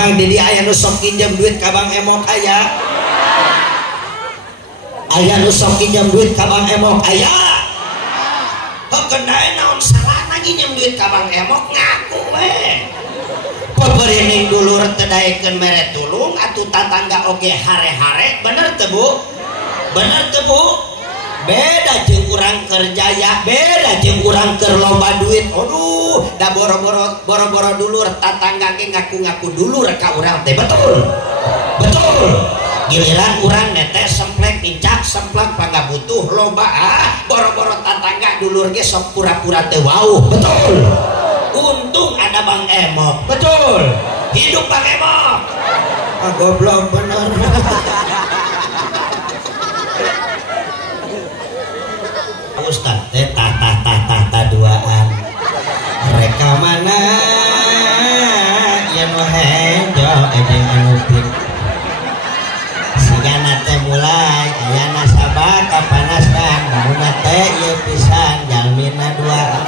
emang jadi aya nu sok pinjam duit ka Bang Emok aya? Aya nu sok pinjam duit ka Bang Emok aya? Kok kendae naon salahna nginjem duit ka Bang Emok ngaku we. Pabeurening dulur teu daekeun mere tulung atuh tatangga oge hare-hare bener teu Bu? Bener teu Bu? Beda jeung urang kerja ya, beda jeung urang keur loba duit. Aduh, da boro-boro dulur tatangga ge ngaku-ngaku dulur ka urang teh betul. Betul. Giliran urang nete semplek pincak semplak pangga butuh loba boro-boro tatangga dulur ge sok pura-pura teu wauh. Betul. Untung ada Bang Emok. Betul. Hidup Bang Emok. Goblok bener. Ustaz teh tah duaan mereka mana yang hejo jeung anu pik sigana teh mulai aya nasabah kapanaskan mun teh ieu pisan jalmina duaan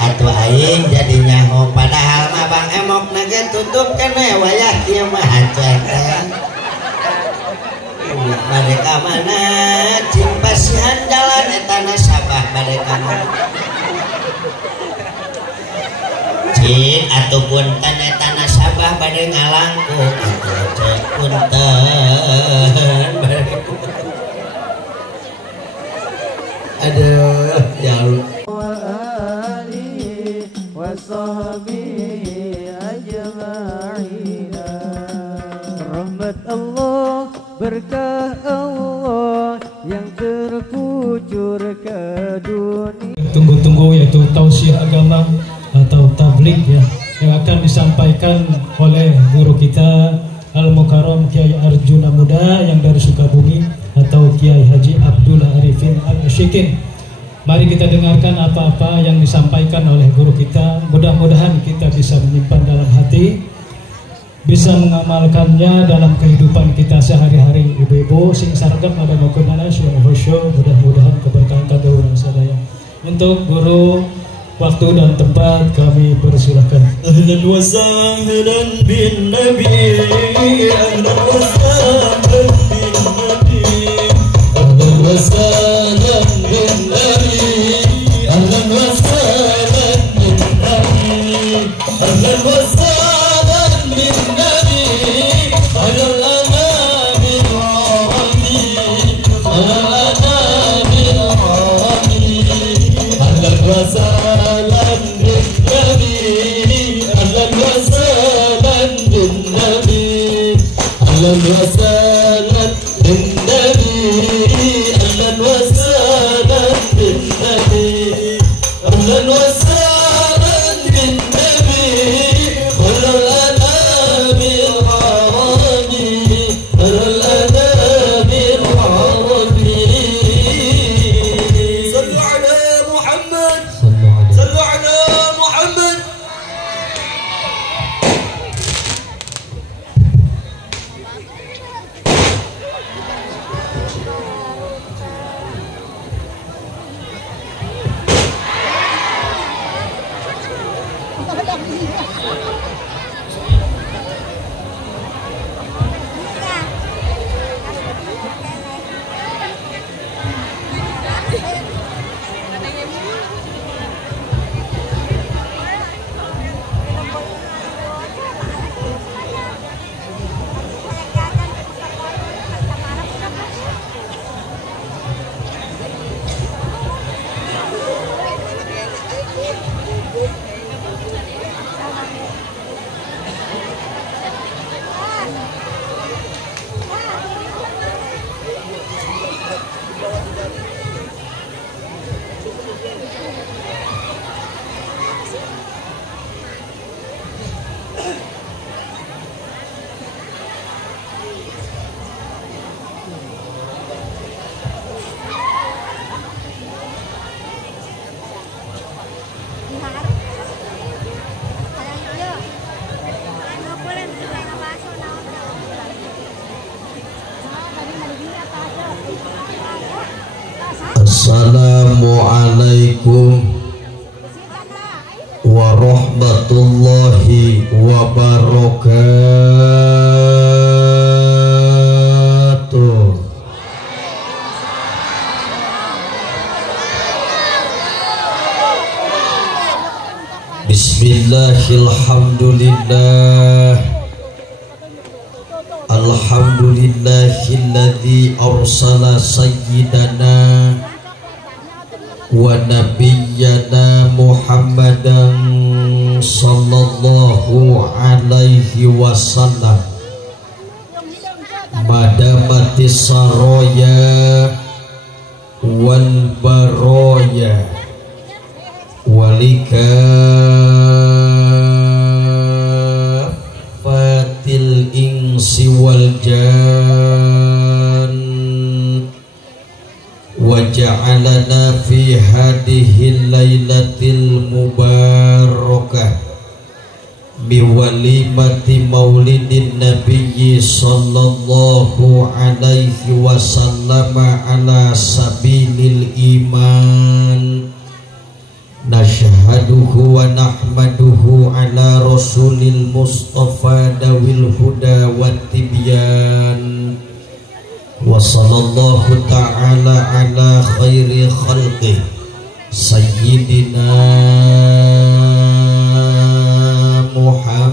atuh aing jadi nyaho padahal mah Bang Emok nage tutup keneh wayah kieu mah hajat mereka mana cimpasihan jalan eta nasabah mereka mana cik ataupun eta nasabah bade ngalangku cek punten aduh ya Allah wa sahbihi ajma'in rahmat Allah berkah Allah yang terkucur ke dunia. Tunggu-tunggu yaitu tausiah agama atau tabligh ya yang akan disampaikan oleh guru kita Al-Mukarram Kiai Arjuna Muda yang dari Sukabumi atau Kiai Haji Abdullah Arifin Al-Syikin. Mari kita dengarkan apa-apa yang disampaikan oleh guru kita. Mudah-mudahan kita bisa menyimpan dalam hati, bisa mengamalkannya dalam kehidupan kita sehari-hari. Ibu-ibu sing sargap ada makunana syukur khusyuk, mudah-mudahan keberkahan kagak urang sadaya. Untuk guru, waktu dan tempat kami persilahkan. Ahlan wa sahlan bin nabi, ahlan wa sahlan bin nabi, ahlan wa sahlan bin nabi, ahlan wa sahlan bin nabi, ahlan wa Assalamualaikum warahmatullahi warahmatullahi wabarakatuh. Bismillahirrahmanirrahim. Alhamdulillahilladzi arsala sayyidana wa nabiyyana Muhammadan sallallahu alaihi wasallam madamatis saraya wal baraya walika fatil insi wal jan wa ja'alana fi hadhihi lailatil mubarakah bi walimati maulidin nabiyyi sallallahu alaihi wasallam ala sabilil iman. Nashhaduhu wa nahmaduhu ala rasulil mustafa dawil huda wa tibyan wa sallallahu ta'ala ala khairi khalqi sayyidina Muhammadin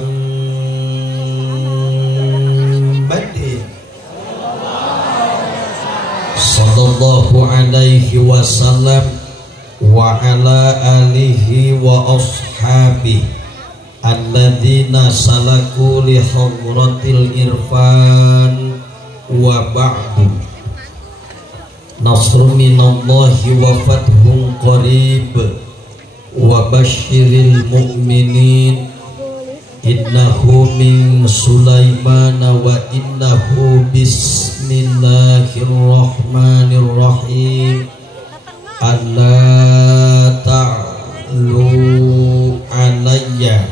sallallahu alaihi wasallam wa ala alihi wa ashabihi alladzina salaku li hadratil irfan wa ba'du. Nasrun minallahi wa fathun qarib wa basyiril mu'minin innahu min Sulaiman wa innahu bismillahirrahmanirrahim. Allah ta'lu alayya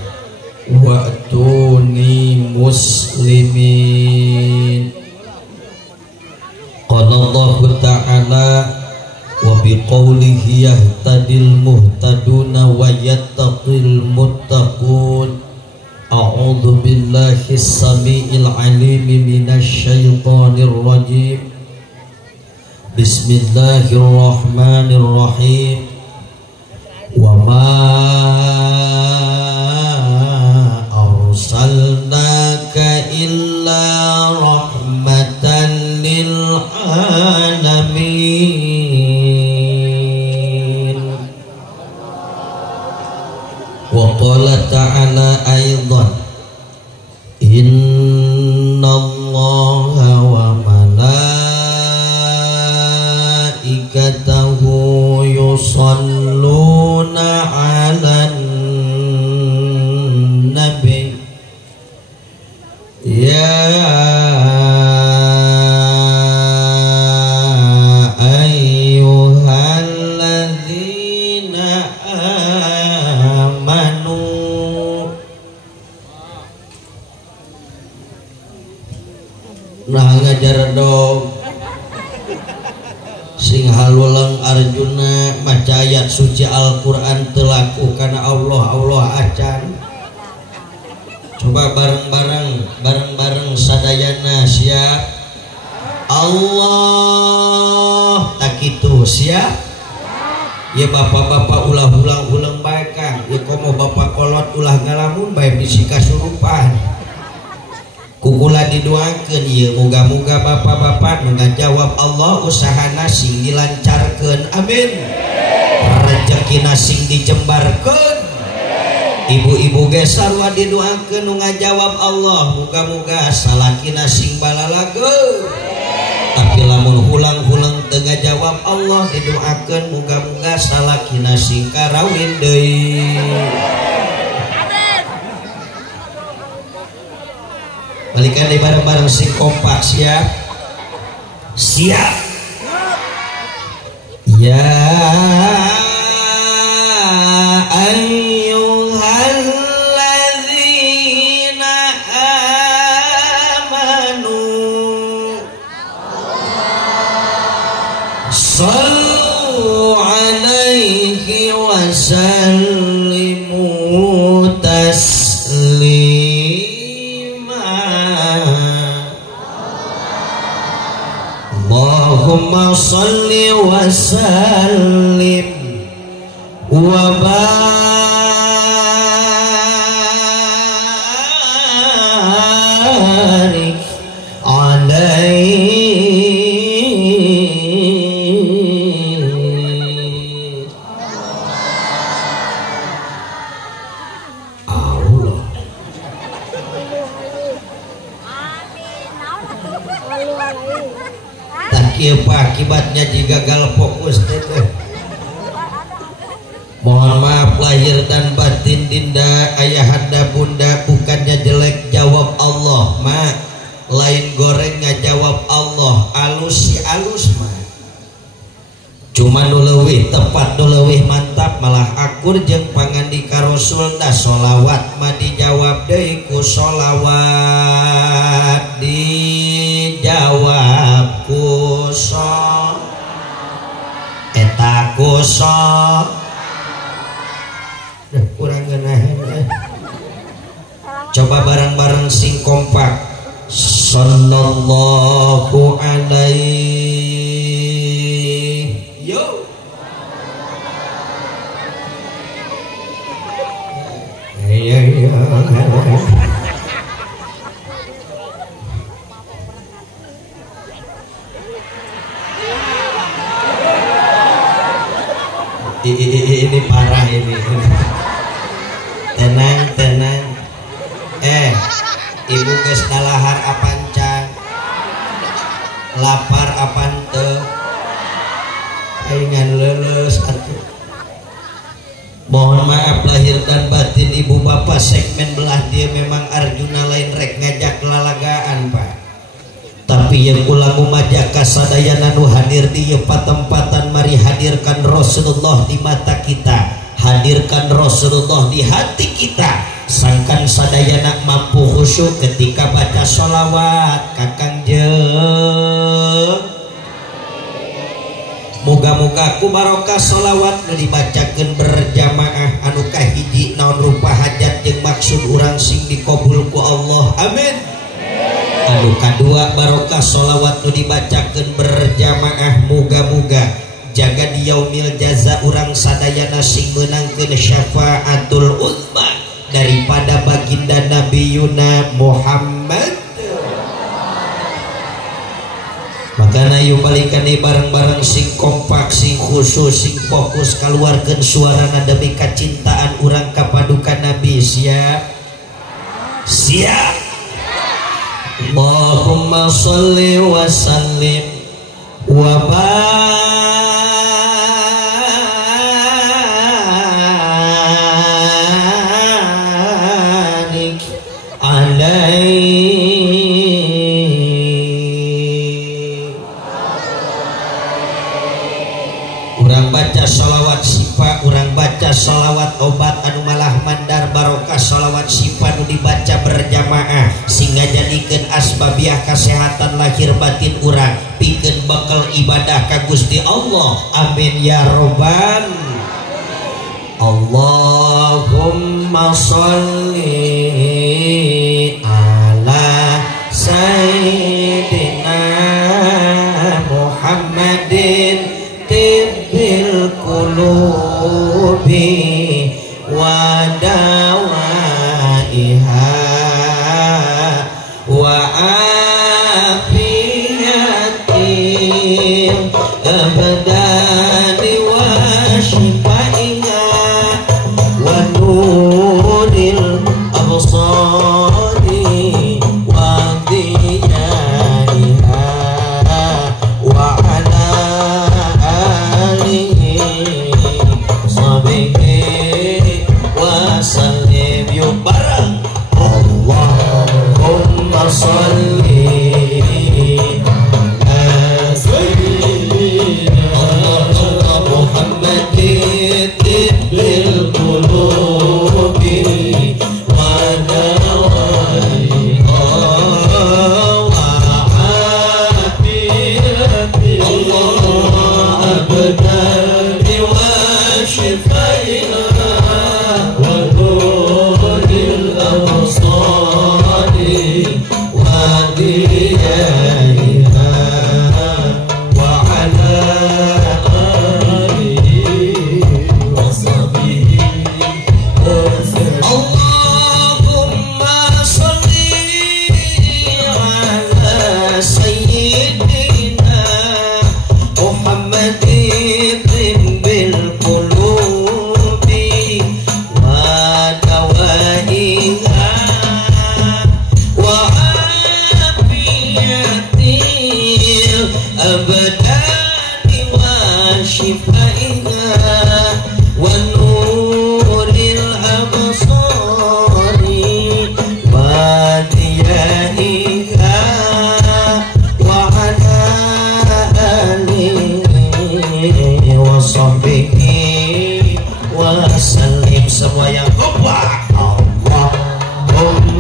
wa'tuni muslimin. Qala Allah ta'ala wa biqawlihi yahtadil muhtaduna wa yattaqil muttaqun. A'udhu billahi as-sami'il alimi minasy syaithanir rajim. Bismillahirrahmanirrahim. Wa ma arsalnaka illa rahmatan lil alamin. Wa qala ta'ala aidan inna Allaha wa malaikatahu yusalluna 'alan nabi ya ayyuhalladzina amanu. Nah ngajar dong sing halulang Arjuna maca ayat suci Al-Quran telaku karena Allah acan. Coba bareng-bareng sadayana siap Allah tak gitu siap ya bapak-bapak ulang baik Kang ya komo bapak kolot ulah ngalamun baik bisi kasurupan kukula didoakeun ieu muga-muga bapak-bapak ngajawab Allah usahana sing dilancarkeun amin rezekina sing dijembarkeun ibu-ibu ge sarua didoakeun nu ngajawab Allah muga-muga salakina sing balalageun tapi lamun hulang-hulang teu ngajawab Allah didoakeun muga-muga salakina sing karawin deui. Balikan di bareng-bareng sing kompak siap ya ayyuhalladzina amanu sallu alaihi wa sallimu taslima. Allahumma sholli wa sallim wa barik alaihi. Akibatnya jika gagal fokus teteh. Mohon maaf lahir dan batin dinda, ayahanda, bunda, bukannya jelek jawab Allah mak, lain gorengnya jawab Allah, alus si alus mak, cuma nu leuwih tepat nu leuwih mantap malah akur jeung pangandika Rasul dah sholawat mah dijawab deui ku sholawat, dijawab ku eta kusol kurang genahin. Coba bareng-bareng sing kompak. Sallallahu alaihi yo. Iya. Ini parah ini. Tenang. Ibu geus dalahar apancan, lapar apan teu, aingan leuleus atuh. Mohon maaf lahir dan batin ibu bapak, segmen belah dia memang Arjuna lain rek ngajak lalagaan pak. Tapi yang ulang umajaka sadayana nu hadir di patempatan, mari hadirkan Rasulullah di mata kita, hadirkan Rasulullah di hati kita. Sangkan sadayana mampu khusyuk ketika baca sholawat kakang jeung. Moga-moga ku barokah sholawat nu dibacakeun berjamaah anu kahiji naon rupa hajat jeung maksud urang sing dikabul ku Allah, amin. Anu kadua barokah sholawat nu dibacakeun berjamaah, moga-moga jaga di yaumil jaza urang sadayana sing meunangkeun syafaatul uzma daripada baginda Nabi Yuna Muhammad. Makana yuk balikan nih bareng-bareng sing kompak, sing khusus, sing fokus, keluarkan suarana demi kecintaan urang kapaduka Nabi. Siap? Siap. Allahumma sholli wa sallim wa barik alaihi. Urang baca sholawat sifa, urang baca sholawat obat anu malah mandar barokah sholawat sifa nu dibaca berjamaah sehingga jadikeun asbabiah kesehatan lahir batin urang, pikeun bekal ibadah ka Gusti Allah, amin ya robbal. Allahumma sholli ala sayyidina Muhammadin tibbil qulubi wa dawaiha wa afiyatil abdani wa shifaiha wa nuril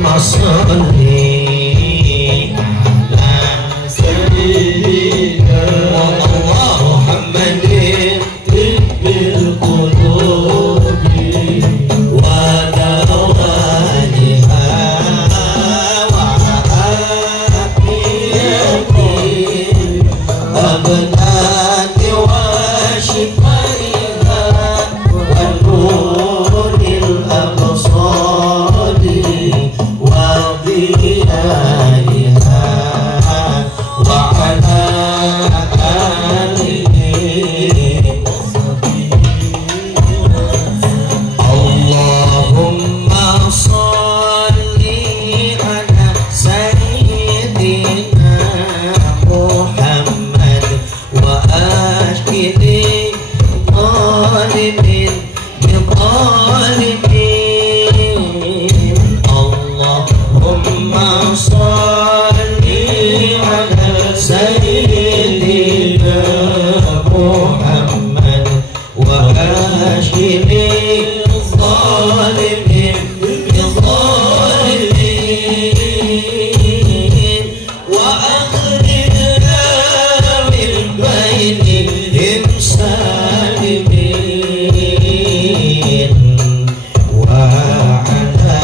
Allahumma sholli ala sayyidina Muhammadin tibbil qulubi wa dawaniha wa afiyati abnati wa shifaiha wa nuril absari wa dhiyaiha wa ala alihi Allahumma sholli ala sayyidina Muhammad wa ashkini zalimin bizalimin Allahumma sholli ala sayyidina Muhammad wa ashkini zalimin bizalimin wa akhrijna min bainihim salimin wa ala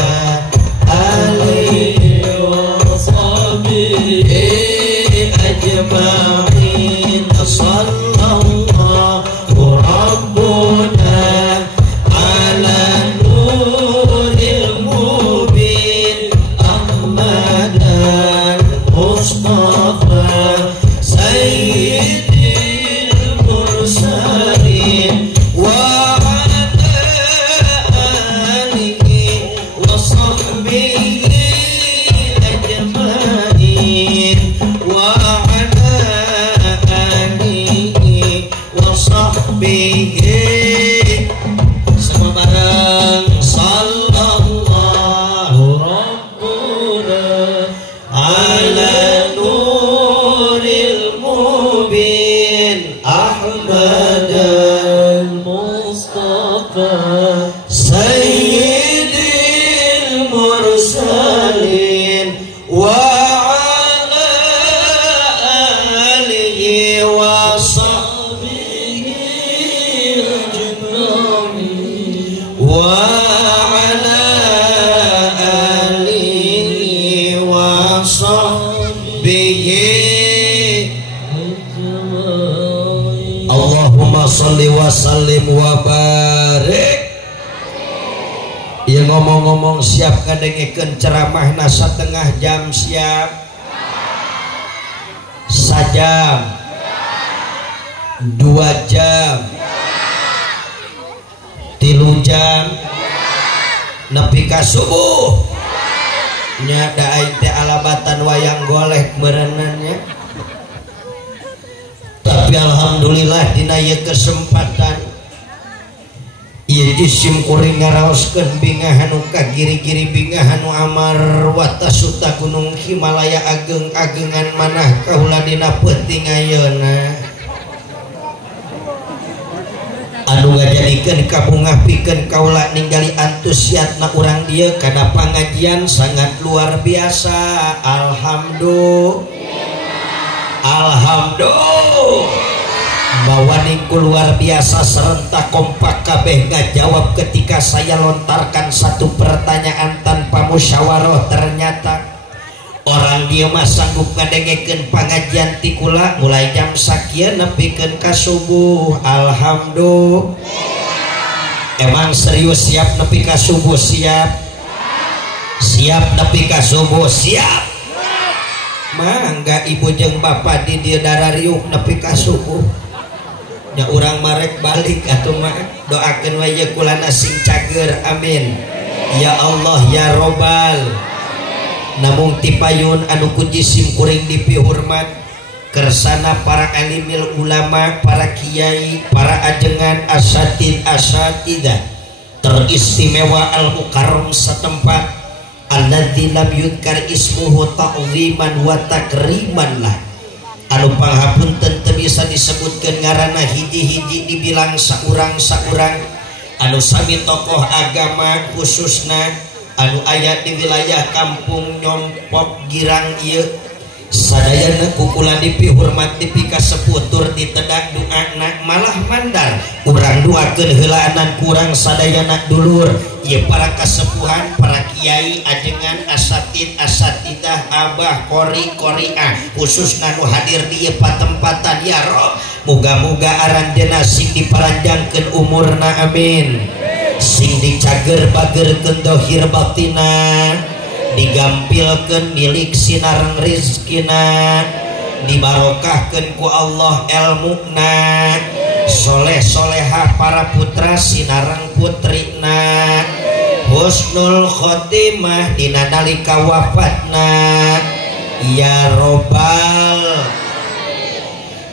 alihi wa sahbihi ajma'in sallallahu rabbuna ala nuril mubin Ahmadan Mustafa sayyidil mursalin wa ala alihi wa sahbihi ajma'in wa ala alihi wa sahbihi sama bareng sallallahu rabbuna ala nuril mubin Ahmadan Mustafa sayyidil mursalin wa ala alihi wa sahbihi ajma'in wa ala alihi wa sahbihi Allahumma sholli wa sallim wa barik. Ya ngomong-ngomong siap kadengikeun ceramahna setengah jam siap sajam 2 jam 3 jam nepi ka subuh nya da aing teh alabatan wayang golek berenannya. Tapi alhamdulillah dina ieu kesempatan ieu isim kuring ngaraoskeun bingah anu kagiri-giri bingah anu amar watasuta gunung Himalaya ageng-agengan manah kaula dina peuting ayeuna anu ngajadikeun kabungahpikeun kaula ningali antusiasna urang dieu kana pangajian sangat luar biasa. Alhamdulillah bahwa niku luar biasa serentak kompak kabeh ngajawab ketika saya lontarkan satu pertanyaan tanpa musyawarah. Ternyata orang dia mah sanggup ngadengekeun pangajian ti kula mulai jam sakieu nepikeun ka subuh. Alhamdulillah. Emang serius siap nepi ka subuh? Siap nepi ka subuh? Siap. Mangga ibu jeung bapak di dieu darariuk nepi ka subuh. Ya urang marek balik atuh mah doakeun we ye kulana sing cager. Amin ya Allah ya Robbal. Namung tipayun anu ku jisim kuring dipihormat kersana para alimil ulama, para kiai, para ajengan asatidah teristimewa al-mukarram setempat alladzi lam yudkar ismuhu ta'ziman wa takriman lah anu panghapunten teu bisa disebutkeun ngaranna hiji-hiji dibilang saurang-saurang anu sami tokoh agama khususna anu aya di wilayah kampung Nyompok Girang ieu sadayana kukula dipihormat dipika seputur ditedak doana malah mandar urang duakeun heulaanan kurang sadayana dulur ieu para kasepuhan para kiai ajengan asatid asatidah abah kori koriah khususna nu hadir di ieu patempatan ya Rob muga-muga aranjeunna sing diparanjangkeun umurna amin sing dicager bagerkeun dohir batina digampilkeun milik sinareng rizkina dibarokahkeun ku Allah ilmuna soleh solehah para putra sinareng putrina husnul khotimah dina nalika wafatna ya robbal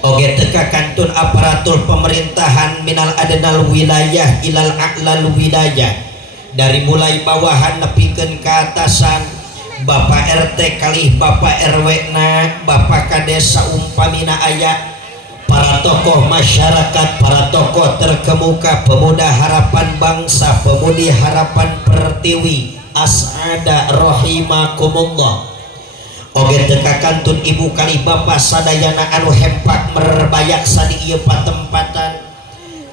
oge teka kantun aparatur pemerintahan minal adnal wilayah ilal a'lal wilayah dari mulai bawahan nepikeun ke atasan Bapak RT kalih Bapak RW na Bapak Kades saumpamina aya para tokoh masyarakat para tokoh terkemuka pemuda harapan bangsa pemudi harapan pertiwi as'ada rahimakumullah oge teka kantun ibu kalih bapak sadayana anu hempak merbayak sadi ieu patempatan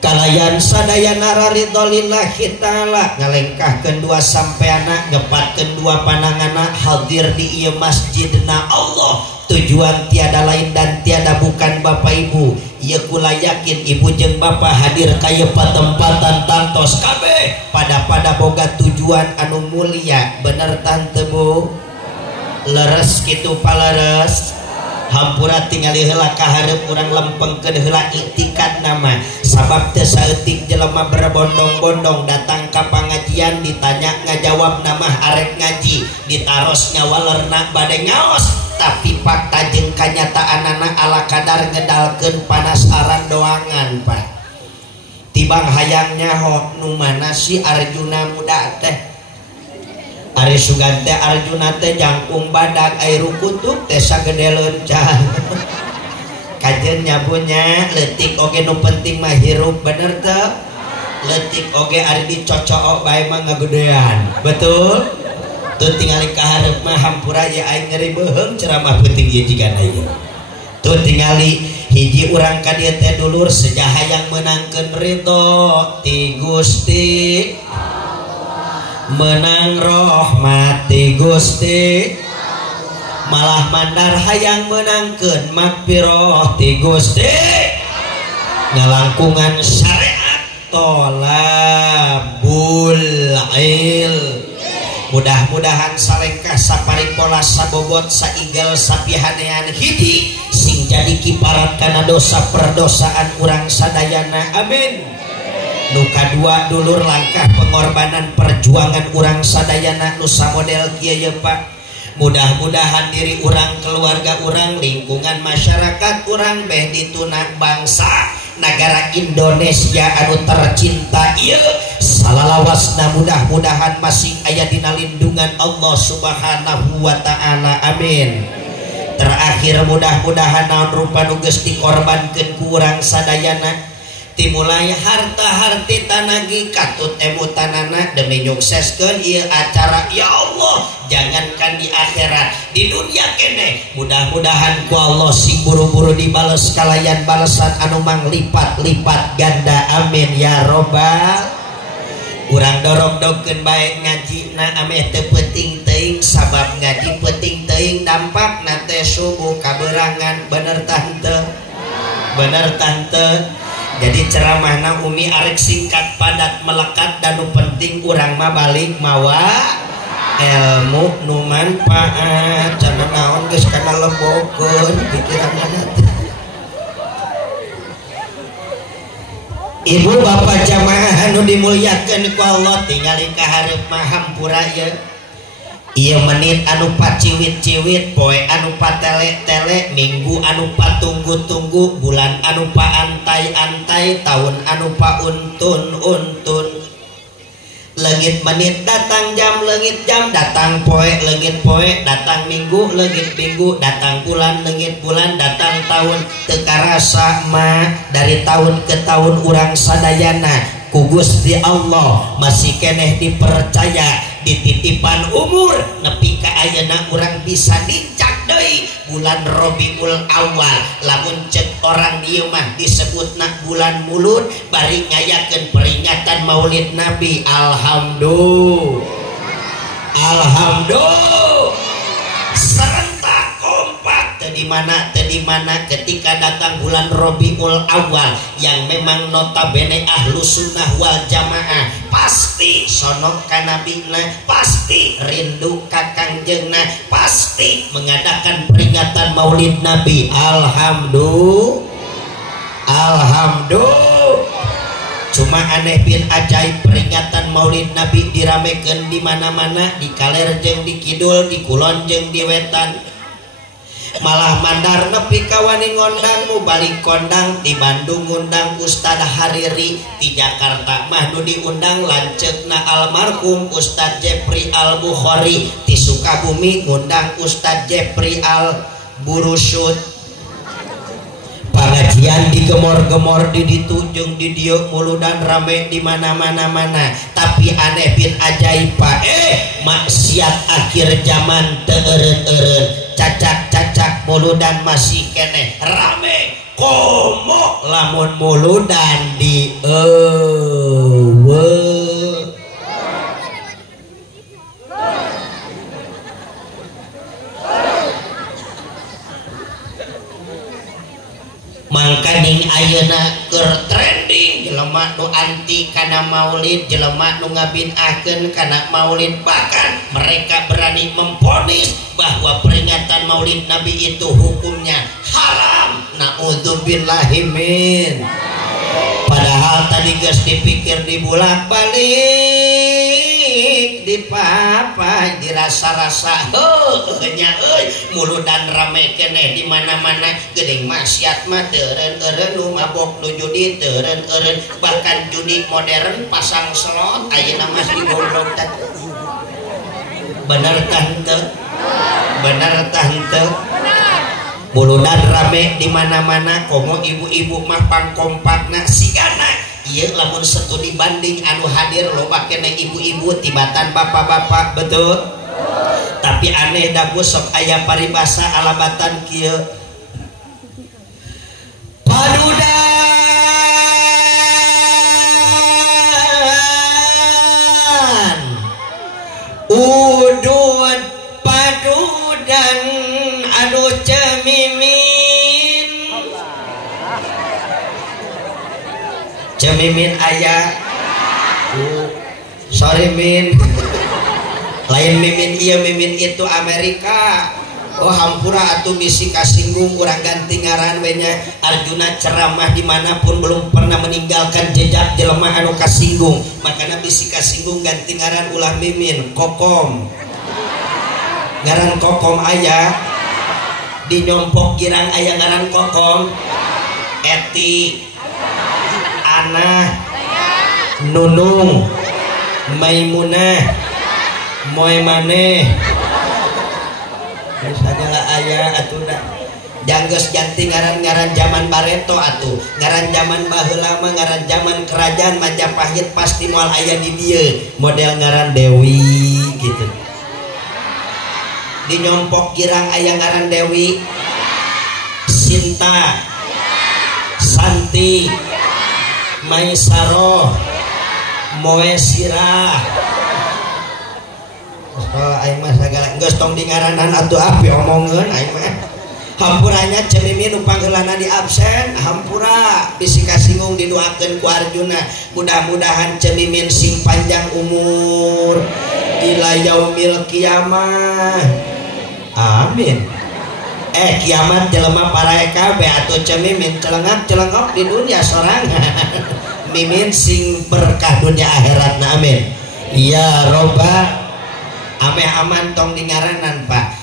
kalayan sadayana raridolillahi ta'ala ngalengkahkeun dua sampeana ngepatkeun dua panangana hadir di ieu masjidna Allah tujuan tiada lain dan tiada bukan bapak ibu ieu kula yakin ibu jeung bapak hadir ka ieu patempatan tantos kabeh pada boga tujuan anu mulia bener tante bu leres kitu paleres hampura tingali heula ka hareup urang lempengkeun heula iktikad nama sabab teu saeutik jelema berbondong-bondong datang ka pangajian ditanya ngajawab nama arek ngaji ditaros nyawalerna bade ngaos tapi fakta jeung kanyataanana ala kadar ngedalkeun panasaran doangan Pak tibang hayang nyaho nu mana si Arjuna muda teh Ari Sugante Arjuna teh jangkung badak air kutub teh sagede leuncan kajeun nyabunya leutik oge nu penting mah hirup bener teu leutik oge ari dicocok bae mah ngagedean betul teu tingali ka hareup mah hampura ye aing ngeri beuheung ceramah penting ieu jigana ieu teu tingali hiji urang ka dieu teh dulur sejaha yang menangkeun ridho ti Gusti menang rahmati Gusti malah mandar hayang menangkeun magfirah ti Gusti ngalangkungan syariat tolabul il mudah-mudahan salengkah saparipala sabobot saigel sapihanean hiji sing jadi kiparat kana dosa perdosaan urang sadayana amin nu kadua dulur langkah pengorbanan perjuangan urang sadayana nu samodel kieu ye Pak mudah-mudahan diri urang keluarga urang lingkungan masyarakat urang beh ditunak bangsa negara Indonesia anu tercinta ieu salalawasna mudah-mudahan masih aya dina lindungan Allah Subhanahu wa taala amin terakhir mudah-mudahan naon rupa nu geus dikorbankeun ku urang sadayana dimulai harta-harti tanagi katut emutanana demi nyukseskeun ieu acara ya Allah jangankan di akhirat di dunia kene mudah-mudahan ku Allah sing buru-buru dibales kalayan balesan anu manglipat-lipat ganda amin ya robbal urang dorong-dongkeun bae ngajina ameh teu penting teuing sabab ngaji penting teuing dampakna teh subuh kaberangan bener tante jadi ceramahna Umi arek singkat padat melekat dan nu penting urang mah balik mawa ilmu nu manfaat cenah naon geus kana lebokeun pikiranna Ibu bapak jamaah anu dimuliakeun ku Allah tingali ka hareup mah hampura ieu ieu menit anu paciwit-ciwit poe anu patele-tele minggu anu patunggu-tunggu bulan anu paantai-antai tahun anu pauntun-untun leungit menit datang jam leungit jam datang poe leungit poe datang minggu leungit minggu datang bulan leungit bulan datang tahun teu karasa mah dari tahun ke tahun urang sadayana ku Gusti Allah masih keneh dipercaya dititipan umur nepi ka ayeuna urang bisa dicak deui bulan Rabiul Awal. Lamun cek orang dieu mah disebutna bulan Mulud bari ngayakeun peringatan Maulid Nabi. Alhamdulillah serentak kompak tadi mana ketika datang bulan Rabiul Awal yang memang notabene ahlu sunnah wal jamaah pasti sonok ka nabina, pasti rindu ka kangjengna, pasti mengadakan peringatan Maulid Nabi. Alhamdulillah. Cuma aneh bin ajaib peringatan Maulid Nabi diramekeun di mana-mana, di kaler jeung di kidul, di kulon jeung di wetan. Malah mandar nepi ka wani ngondang mu balik kondang. Di Bandung ngundang Ustad Hariri, di Jakarta mah nu diundang lanceukna almarhum Ustad Jepri Al Bukhari, di Sukabumi ngundang Ustad Jepri Al Burusyud. Pengajian digemor-gemor di ditu jeung di dieu muludan rame di mana-mana. Tapi aneh bin ajaib maksiat akhir zaman teu eureun-eureun, cacak-cacak muludan masih keneh rame. Komo lamun muludan di mangkaning ayeuna keur trending jelema nu anti kana maulid, jelema nu ngabid'ahkeun kana maulid, bahkan mereka berani memvonis bahwa peringatan Maulid Nabi itu hukumnya haram. Naudzubillahi min. Padahal tadi geus dipikir dibulak-balik, dipapai, dirasa-rasa, nya muludan rame keneh di mana-mana. Geuning maksiat mah teureun-eureun, nu mabok nu judi teureun-eureun, bahkan judi modern pasang slot ayeuna mah digoblok teh. Bener tah henteu? Bener tah henteu? Muludan rame di mana-mana, komo ibu-ibu mah pangkompakna sigana. Ieu lamun studi banding anu hadir loba keneh ibu-ibu tibatan bapak-bapak, betul? Tapi aneh da sok aya paribasa alabatan kieu. Padudan udud padudan anu cemimin aya sorry min lain mimin iya mimin itu Amerika. Oh hampura atuh bisi kasinggung urang ganti ngaran we nya. Arjuna ceramah dimanapun belum pernah meninggalkan jejak jelema anu kasinggung, makana bisi kasinggung ganti ngaran ulah mimin kokom. Ngaran kokom aya di nyompok girang aya ngaran kokom. Eti Ana Nunung Maimunah Moe maneh sagala aya atuh janggeus janti ngaran-ngaran zaman Bareto atuh. Ngaran zaman baheula mah ngaran zaman kerajaan Majapahit pasti moal aya di dieu model ngaran Dewi gitu. Di nyompok girang aya ngaran Dewi, Sinta, Santi, Maisaroh, Moesira. Oh, aing mah sagala geus tong di ngaranan atuh api omongeun aing mah. Hampuranya cemimin nu panggeulana di absen, hampura bisi kasinggung didoakeun ku Arjuna. Mudah-mudahan cemimin sing panjang umur ila yaumil kiamah. Amin. Kiamat jelema parae kabeh atuh cemimin celengak-celengok di dunia sorangan. Mimin sing berkah dunia akhiratna amin. Ya robbal ame aman tong di ngaranan Pak.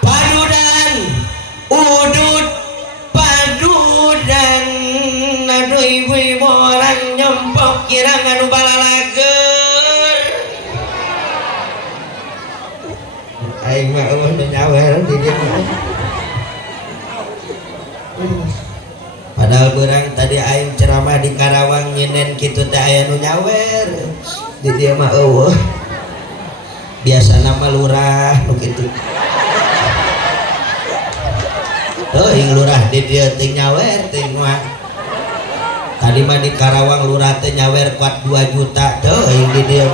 Padudan udud padudan aduh ibu-ibu orang nyompok kirang anu balalager. Aing mah eueuh nu nyawer di dieu. Padahal beurang tadi aing ceramah di Karawang nyinen kitu teh aya nu nyawer. Di dieu mah eueuh. biasa nama lurah begitu. Yang lurah di dia ting nyawer ting mah. Tadi mah di Karawang lurah teh nyawer kuat 2 juta yang di dia.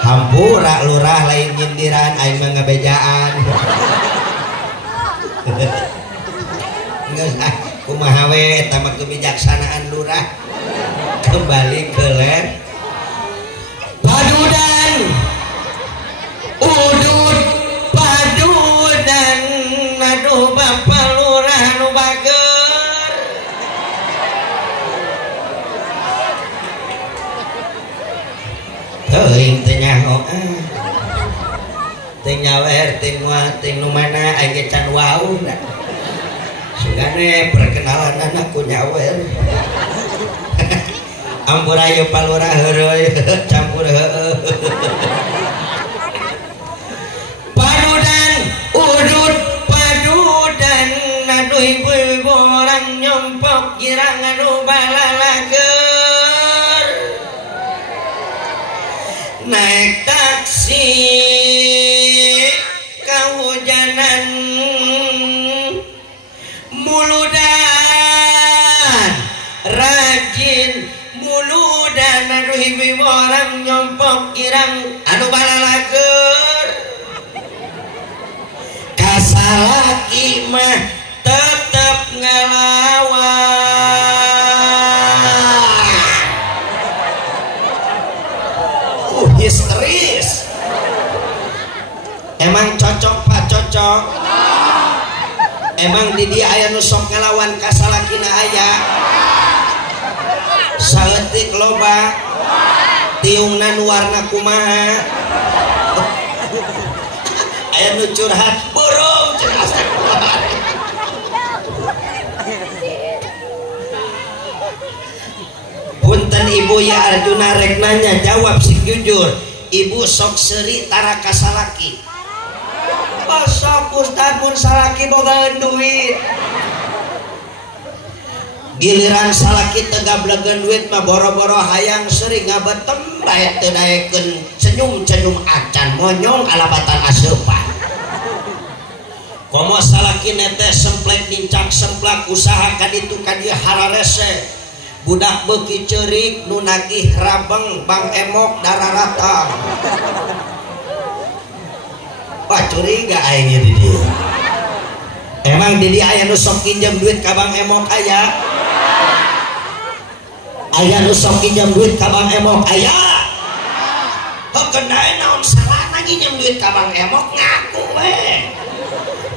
Hampura lurah lain nyindiran aing mah ngabejaan. Geus kumaha we eta mah kebijaksanaan lurah. Kembali ke ler. Padudan udud padudan aduh bapak lurah nu bager. Teuing teh nyaho teh nyawer teh moal teh nu mana aya can wau da. Sugane perkenalan anakku nyawer. Ampur ayo palurah heureuy campur heueuh. Padudan udud padudan aduh ibu-ibu orang nyompok kirang anu balalager naik taksi kahujanan muludan rajin muludan aduh ibu-ibu orang nyompok kirang anu balalager kasalaki mah tetep ngelawan histeris. Emang cocok pak cocok? Emang di dia aya nu sok ngelawan kasalakina aya? Saeutik loba tiungna nu warna kumaha aya nu curhat burung ceras punten ibu ya Arjuna rek nanya jawab sing jujur ibu sok seuri tara kasalaki sok ustad mun salaki boga duit giliran salaki tegablegan duit mah boro-boro hayang sering ngabetem bae teu daekeun senyum-senyum acan monyong alabatan aseupan. Komo salaki nete semplek dincak semplak usaha kaditu kadieu hararese budak beuki ceurik nu nagih rabeng bang emok dararata. Wah curiga aing di dieu. Emang di dieu aya nu sok pinjem duit ka bang emok aya? Aya nu sok pinjem duit ka bang emok aya? Heukeun naon salah lagi njem duit ka bang emok ngaku we.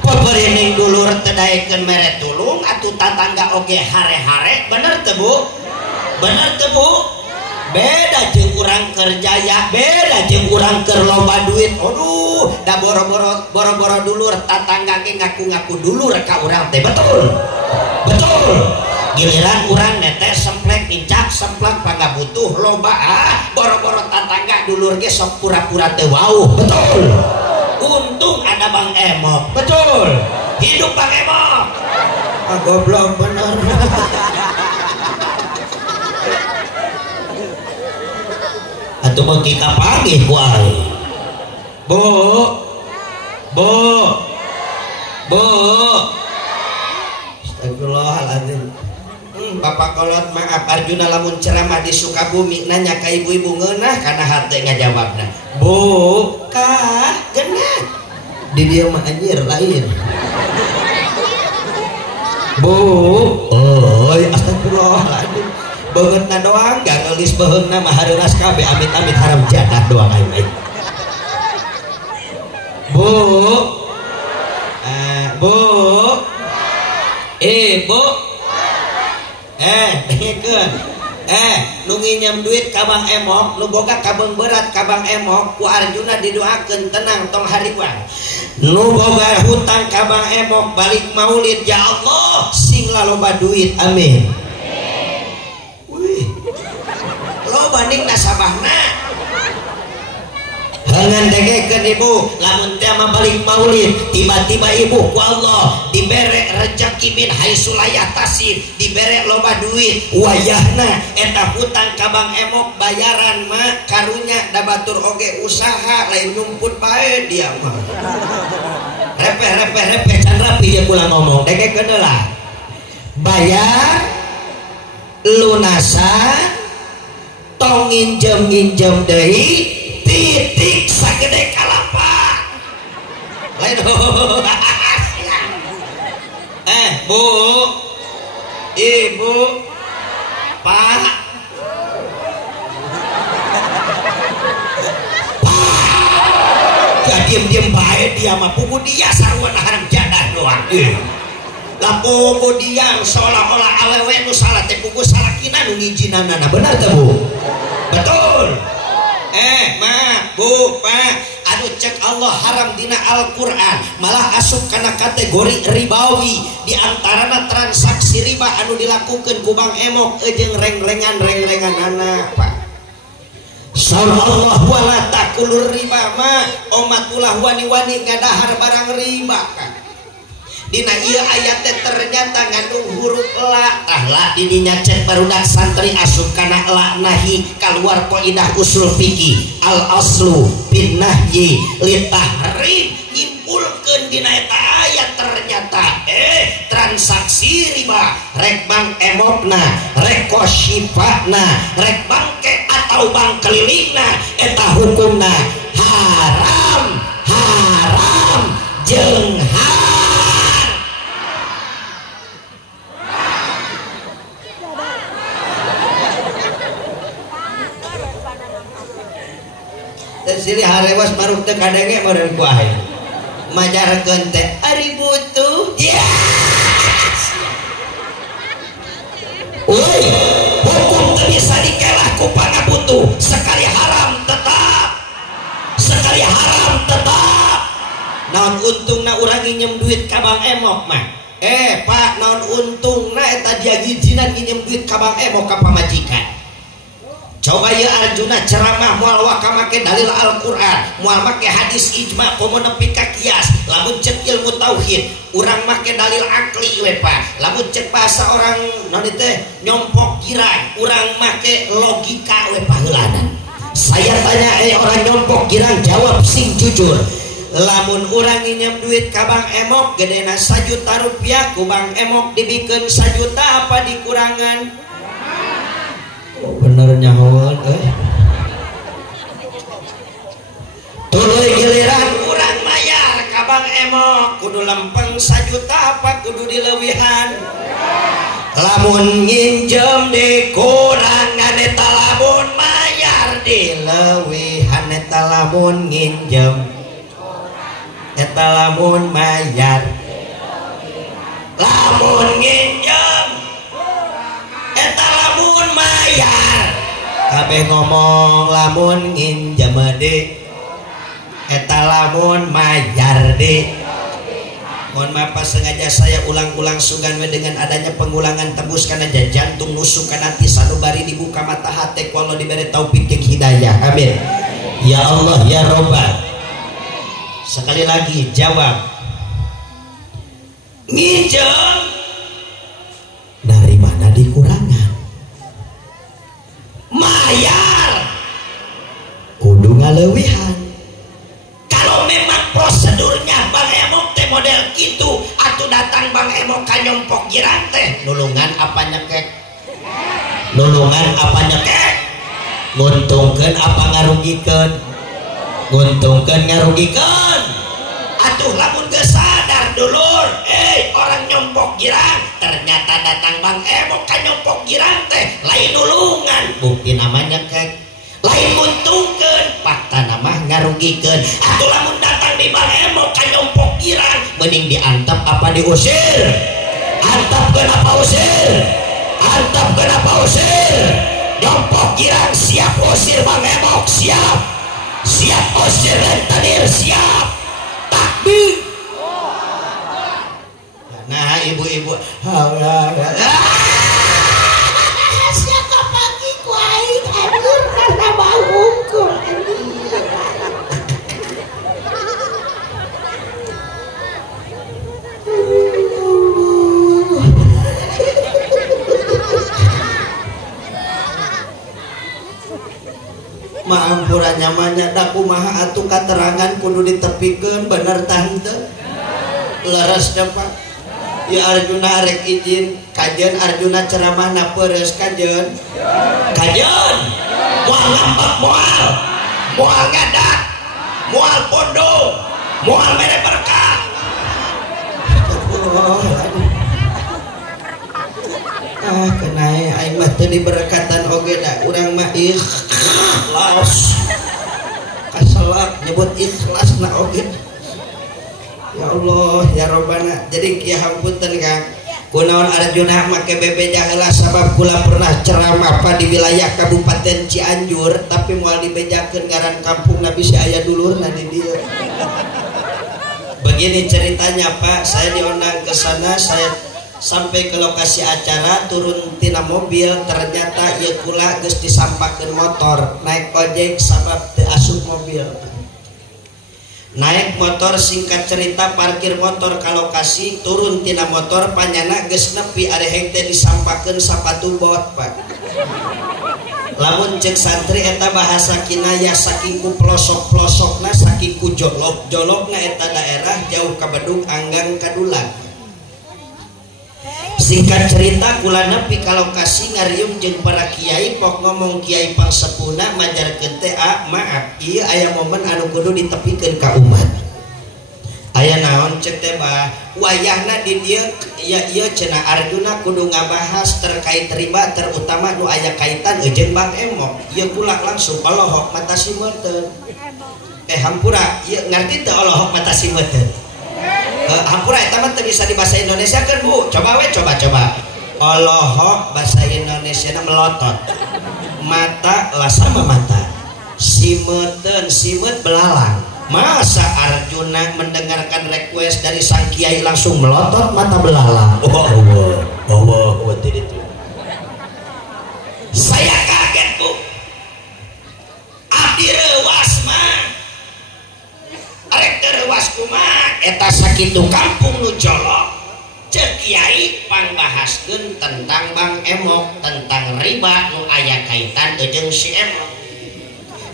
Pabeurening dulur teu daekeun mere tulung atuh tatangga oge hare-hare bener teu Bu? Bener teu Bu? Beda jeung urang keur jaya, beda jeung urang keur loba duit. Aduh, da boro-boro dulur tatangga ge ngaku-ngaku dulur ka urang teh betul. Betul. Giliran urang nete semplek pincak semplak pangga butuh loba boro-boro tatangga dulur ge sok pura-pura teu wauh. Betul. Untung ada Bang Emok. Betul. Hidup Bang Emok. Goblok bener. Atuh beuki ka pagih ku aing. Bu. Astagfirullahaladzim. Bapak kolot maaf Arjuna lamun ceramah di Sukabumi nanya ka ibu-ibu ngeunah kana hate ngajawabna. Bu, kah genah. Di dieu mah anjir lain. Bu, euy astagfirullahaladzim. Beungeutna doang gak ngelis beheungna mah hareuras kabeh amit-amit haram jadah doang aing. Bu. Bu. Bu. Dengekeun. Nu nginjem duit ka Bang Emok, nu boga kabeng berat ka Bang Emok, ku Arjuna didoakeun tenang tong hariwang. Nu boga hutang ka Bang Emok balik maulid ya Allah sing laloba duit amin. Lo banding nasabahna Jangan dengekeun ibu, lamun teh mah balik maulid, tiba-tiba ibu ku Allah dibere rezeki min haitsu la yahtasib, dibere loba duit, wayahna eta hutang ka Bang Emok bayaran mah karunya da batur oge usaha lain nyumput bae dia mah. Repeh can rapi dia pulang ngomong, dengekeun heula. Bayar lunasan tong nginjem deui titik sagede kalapa lain Bu Ibu Pak ya diem bae dia mah pugu dia sarwana haram jadah doang lah pugu dia seolah-olah awewe nu salah teh pugu salakina nu ngijinanana benar teh Bu betul Bu, Pak, anu cek Allah haram dina Al-Quran malah asup karena kategori ribawi diantarana transaksi riba anu dilakukan ku Bang Emok jeung reng-rengan anak Pak. Saur Allah wala takulur riba ma omatulah wani-wani ngadahar barang riba kan. Dina ieu ayat teh ternyata ngandung huruf la tah didinya cek barudak santri asup kana la nahi kaluar qaidah usul fikih al aslu bin nahyi li tahrim nyimpulkeun dina eta ayat ternyata transaksi riba rek Bang Emokna rek Koshifana rek bangke atau bang kelilingna eta hukumna haram jeung sini harewas maruk teh kadenge meureun ku aing majarkeun teh ari butuh ya hukum teu bisa dikelah ku pangabutuh sekali haram tetap naon untungna urang nginjem duit ka Bang Emok mah Pak naon untungna eta dia gijinan nginjem duit ka Bang Emok ka pamajikan. Coba ya Arjuna ceramah mual waka make dalil Al-Quran mual make hadis ijma komo nepi ka kias lamun cek ilmu tauhid urang make dalil akli we Pak lamun cek bahasa orang naon teh nyompok girang urang make logika we paheulanan. Saya tanya orang nyompok girang jawab sing jujur. Lamun urang nginjem duit ka Bang Emok gedena 1 juta rupiah ku Bang Emok dibikeun 1 juta apa dikurangan? Bener nyahoan tuluy giliran urang mayar ka Bang Emok kudu lempeng 1 juta apa kudu dileuwihan lamun nginjem dikurangan eta lamun mayar dileuwihan eta lamun nginjem eta lamun mayar lamun nginjem eta lamun mayar kabeh ngomong lamun nginjem de eta lamun mayar de. Mohon maaf sengaja saya ulang-ulang sugan dengan adanya pengulangan tembus karena jantung nusuk kana hati sanubari dibuka mata hati ku Allah diberi taufik jeung hidayah amin ya Allah ya Rabbal. Sekali lagi jawab nginjem dari mana dikurangan mayar kudu ngaleuwihan. Kalau memang prosedurnya Bang Emok teh model gitu atuh datang Bang Emok ka nyompok girang teh nulungan apa nyekek nguntungkeun apa ngarugikeun atuh lamun geus sadar dulur orang nyompok girang ternyata datang Bang Emok ka nyompok girang teh lain nulungan bukti namanya kek lain nguntungkeun fakta nama ngarugikeun atuh lamun datang di Bang Emok ka nyompok girang mending diantep apa diusir antepkeun apa usir nyompok girang siap usir Bang Emok siap usir rentenir siap takbir. Nah ibu-ibu siapa pagi ku aing hadir karena bau hukum nyamannya da kumaha atuh katerangan kudu ditepikeun bener tante leres depan ya Arjuna rek izin kajen Arjuna ceramah na peures kajen moal ngambek moal ngadak moal pondok moal mere berkah kenai aing mah teu diberkatan oge da urang mah ikhlas kaselak nyebut ikhlas na oge ya Allah ya Robbana. Jadi kieu hampunten Kang kunaon Arjuna make bebeja heula sabab kula pernah ceramah di wilayah Kabupaten Cianjur tapi moal dibejakeun ngaran kampung Nabi si aya dulurna di dieu. Begini ceritanya Pak, saya diundang ke sana, saya sampai ke lokasi acara turun tina mobil ternyata ieu kula geus disampakeun motor naik ojek sabab teu asup mobil. Naik motor singkat cerita parkir motor ke lokasi turun tina motor panyana geus nepi areheng teh disampakeun sapatu bot Pak. Lamun cek santri eta bahasa kinaya saking ku pelosok-pelosokna saking ku jolok-jolokna eta daerah jauh ka Bedug anggang kadulan. Singkat cerita kula nepi ka lokasi ngariung jeung para kiai pok ngomong kiai pangsepuna majarkeun teh maaf ieu aya momen anu kudu ditepikeun ka umat. Aya naon cek teh bah wayahna di dieu ieu cenah Arjuna kudu ngabahas terkait riba terutama nu aya kaitan jeung Bang Emok. Ieu kula langsung Allahok mata simeuteun. Hampura ieu ngarti teu Allahok mata simeuteun. Hampura eta mah teu bisa di bahasa Indonesia kan Bu. Coba we coba. Allahok bahasa Indonesia na melotot. Mata lah sama mata. Simeuteun simeut belalang. Masa Arjuna mendengarkan request dari sang kiai langsung melotot mata belalang. Oh, itu. Saya kaget Bu. Abdi reuwas mah. Arek teu reuwas kumaha eta sakitu kampung nu jolok. Ceuk kiai pangbahaskeun tentang Bang Emok, tentang riba nu aya kaitan jeung si Emok.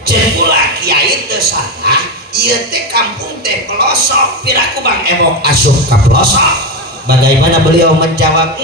Ceuk kula kiai teu salah. Ieu teh kampung teh pelosok piraku Bang Emok asup ka pelosok. Bagaimana beliau menjawab?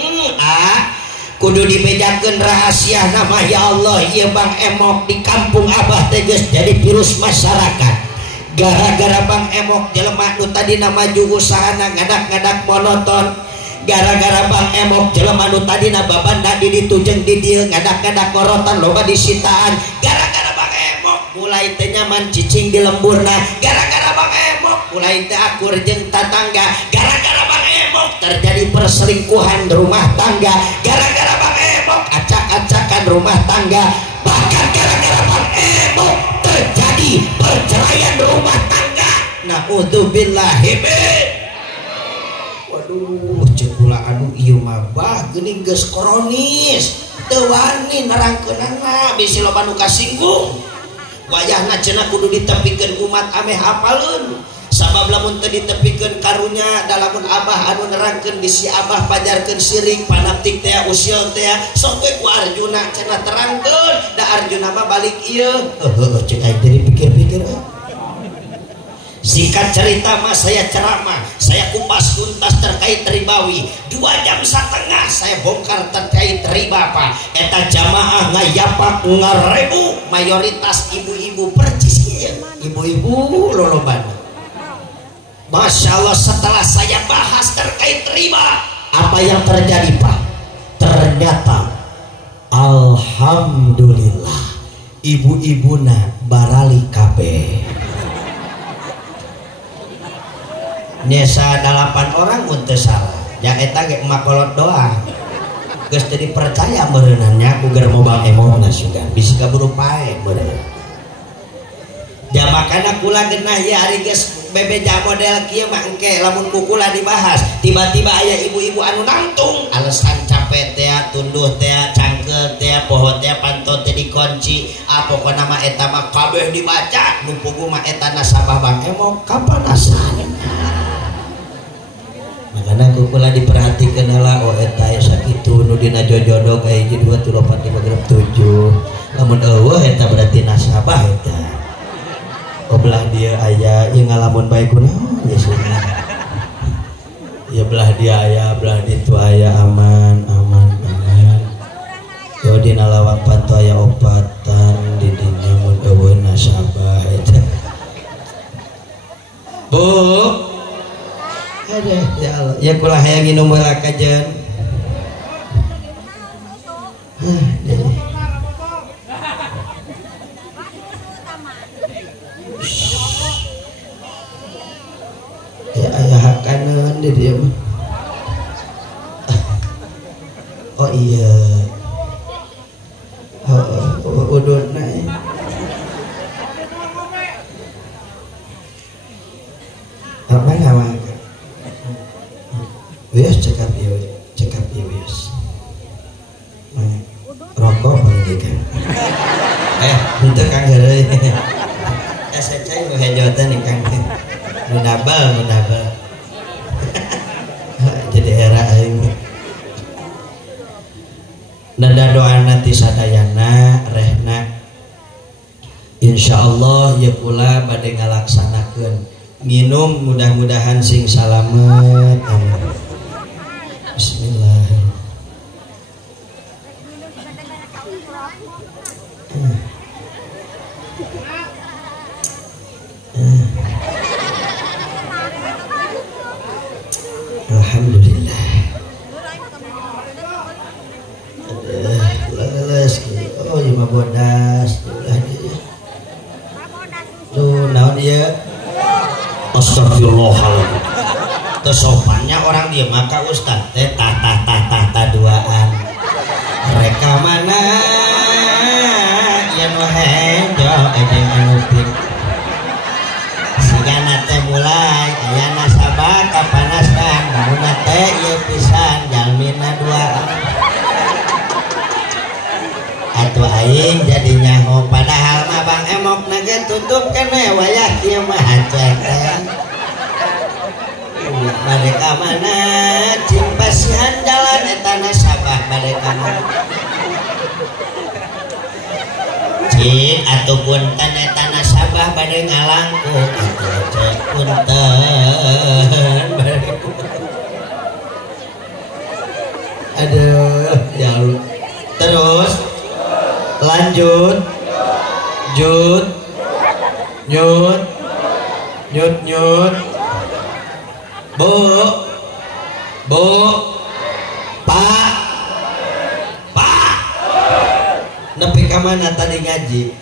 Kudu dibejakeun rahasia nama ya Allah ieu Bang Emok di kampung Abah teh geus jadi virus masyarakat. Gara-gara Bang Emok jelema nu tadi nama usahana ngadak-ngadak monoton. Gara-gara Bang Emok jelema nu tadi na babanda di ditu jeung di dieu ngadak-ngadak korotan loba disitaan. Gara-gara Bang Emok mulai teh nyaman cicing di lemburna. Gara-gara Bang Emok mulai teh akur jeung tatangga. Gara-gara Bang Emok terjadi perselingkuhan rumah tangga. Gara-gara Bang Emok acak-acakan rumah tangga. Bahkan gara-gara Bang Emok terjadi perceraian rumah tangga. Naudzubillahi min. Waduh, cekula anu ieu mah bah geuning geus kronis. Teu wani nerangkeunana bisi loba nu kasinggung. Wayahna cenah kudu ditepikeun umat ameh hafaleun. Sabab lamun teu ditepikeun karunya dalamun Abah anu nerangkeun bisi Abah pajarkeun sirik panaptik teh usil teh sok we ku Arjuna cenah terangkeun da Arjuna mah balik ieu. Cek aing teh dipikir-pikir. Singkat cerita mah saya ceramah, saya kupas tuntas terkait ribawi. 2,5 jam saya bongkar terkait riba Pak. Eta jamaah ngayapak ngarebu mayoritas ibu-ibu percis ieu. Ibu-ibu lolobana. Masya Allah setelah saya bahas terkait riba, apa yang terjadi Pak? Ternyata alhamdulillah ibu-ibuna barali kabeh. Nyesa 8 orang untuk salah. Ya eta ge makolot doang. Geus teu dipercaya meureunannya ku keur mau Bang Emok sugan. Bisi kaburu pae meureun. Ya makana kula geunah ieu ari geus bebeja model kieu mah engke lamun kukula dibahas, tiba-tiba aya ibu-ibu anu nangtung alasan capek teh, tunduh teh, cangkel teh, poho teh, pantot teh dikunci. Pokona mah eta mah kabeh dibaca. Nu pugu mah eta nasabah Bang Emok kapanasan. Makanya kukula diperhatikan lah eta sakitu nu dina jojodo kayak 2 3 4 5 6 7 lamun eueuh eta berarti nasabah eta belah dia aya ieu ngalamun bae kunaon ya sunah. Ya belah dia aya, belah ditu aya aman. Yo dina lawang panto aya opatan di dinya mun eueun nasabah eta. Bu. Aduh ya Allah, ya kulah hayang nginum heula kajen. Ya aya hakaneun di dieu mah. Oh iya. Udutna apa nama wis cekap ieu wis rokok paling kan itu kang heureuy SCC nu hejotan nih kang menabal jadi era aing nada doa nanti sadayana rehna insyaallah ya pula bade ngalaksanakeun nginum mudah-mudahan sing salamet amin. Bismillah. Alhamdulillah. Oh iya mah bodas tuh naon dia astagfirullahaladzim kesopannya orang dia maka ustad teh tata duaan mereka mana yang wahejo ejeng anupin sigana teh mulai aya nasabah kapanaskan namunna teh ieu pisan jalmina duaan atuh aing jadi nyaho padahal mah Bang Emok nage tutup kene wayah kieu mah hancur teh bade ka mana cing pasihan jalan eta nasabah bade ka mana cing ataupun eta nasabah bade ngalangkung atuh cek punten aduh ya Allah terus lanjut nyut bu pak nepi ka mana tadi ngaji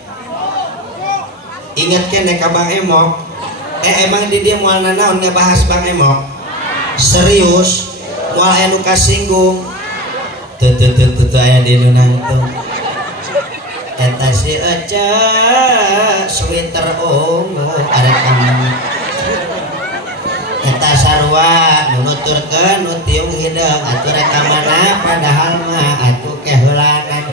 ingat kene ka Bang Emok emang di dia moal naon ngebahas Bang Emok serius moal anu kasinggung tuh aya di nu nangtung eta si Ece sweater ungu arek kamu eta sarua nuturkeun nu tiung hideung atuh rek ka mana padahal mah atuh keheulangan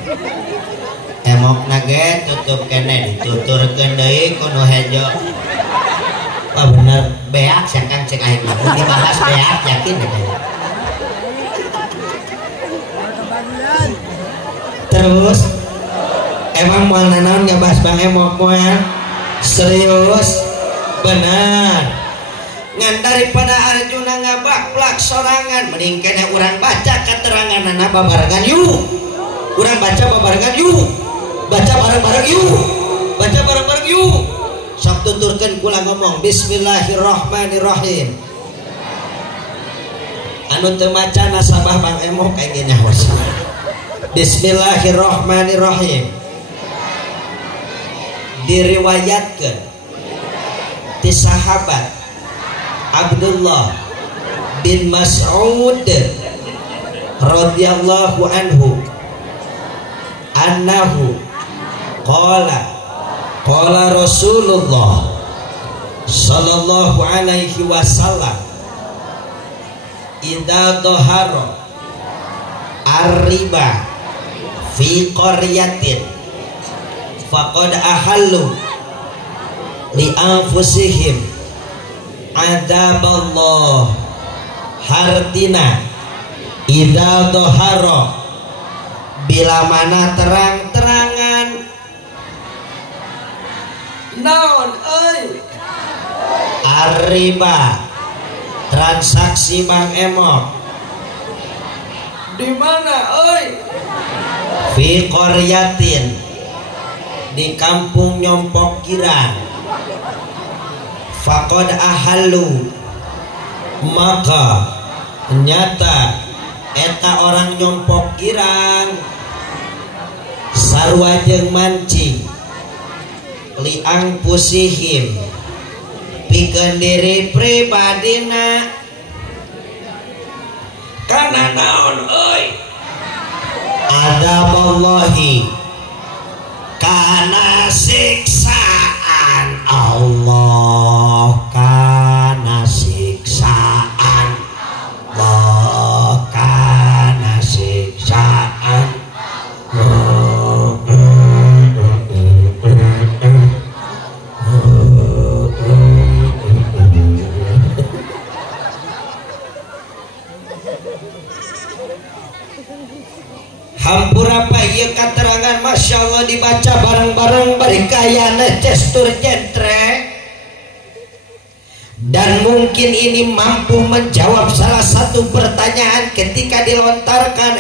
Emok nage tutup kene dituturkeun deui ku nu hejo wah bener beak sia Kang cek aing mah dibahas beak yakin deh terus emang moal nanaon ngebahas Bang Emok moal serius benar ngan daripada Arjuna ngabaklak sorangan mending kene urang baca keteranganana babarengan yuk urang baca babarengan yuk baca bareng-bareng yuk sok tuturkeun kula ngomong bismillahirrahmanirrahim anu teu maca nasabah Bang Emok kayak gini nyawas bismillahirrahmanirrahim diriwayatkan ti sahabat Abdullah bin Mas'ud radhiyallahu anhu annahu qala Rasulullah sallallahu alaihi wasallam idza dhahara ar-riba fi qaryatin faqad ahallu li anfusihim adzaballah hartina idza dhahara bila mana terang-terangan naon euy Ariba transaksi Bang Emok di mana euy fi qaryatin di kampung Nyompok Girang faqad ahallu maka nyata eta orang Nyompok Girang sarua jeung mancing liang pusihim pikeun diri pribadina kana naon euy adaballahi kana siksaan Allah kana siksaan Allah kana siksaan hampura ieu katerangan Masya Allah dibaca bareng-bareng bari kayana gestur jentre dan mungkin ini mampu menjawab salah satu pertanyaan ketika dilontarkan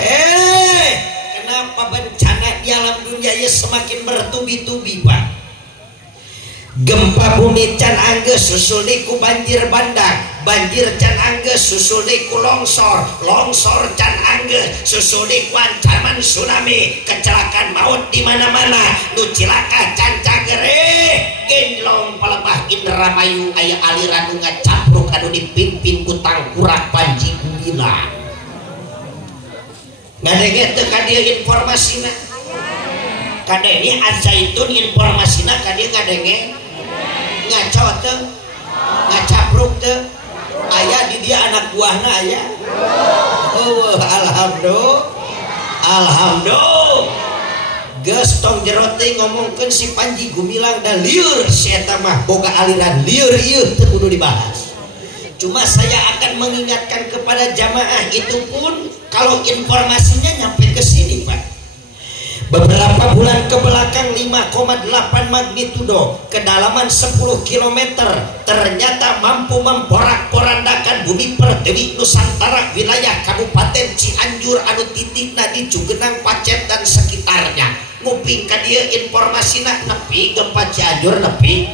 kenapa bencana di alam dunia ya semakin bertubi-tubi Pak gempa bumi can anggeus susul niku banjir bandang banjir can anggeus susul niku longsor longsor can anggeus susul niku ancaman tsunami kecelakaan maut di mana-mana nu cilaka can cagere genlong palebah Indramayu aya aliran nu ngacapruk anu dipimpin ku tangkurak Panji Gumilang ngadenge teu ka dieu informasina kadenge Al-Zaitun informasina ka dieu ngadenge ngaco teu ngacapruk teu aya di dia anak buahna aya alhamdulillah geus tong jero teh ngomongkeun si Panji Gumilang dan lieur si eta mah boga aliran lieur ieu teu kudu dibahas cuma saya akan mengingatkan kepada jamaah itu pun kalau informasinya nyampe ke sini Pak beberapa bulan ke belakang 5,8 magnitudo kedalaman 10 km ternyata mampu memporak-porandakan bumi pertiwi Nusantara wilayah Kabupaten Cianjur anu titikna di Cugenang Pacet dan sekitarnya nguping ka dieu informasina nepi gempa Cianjur nepi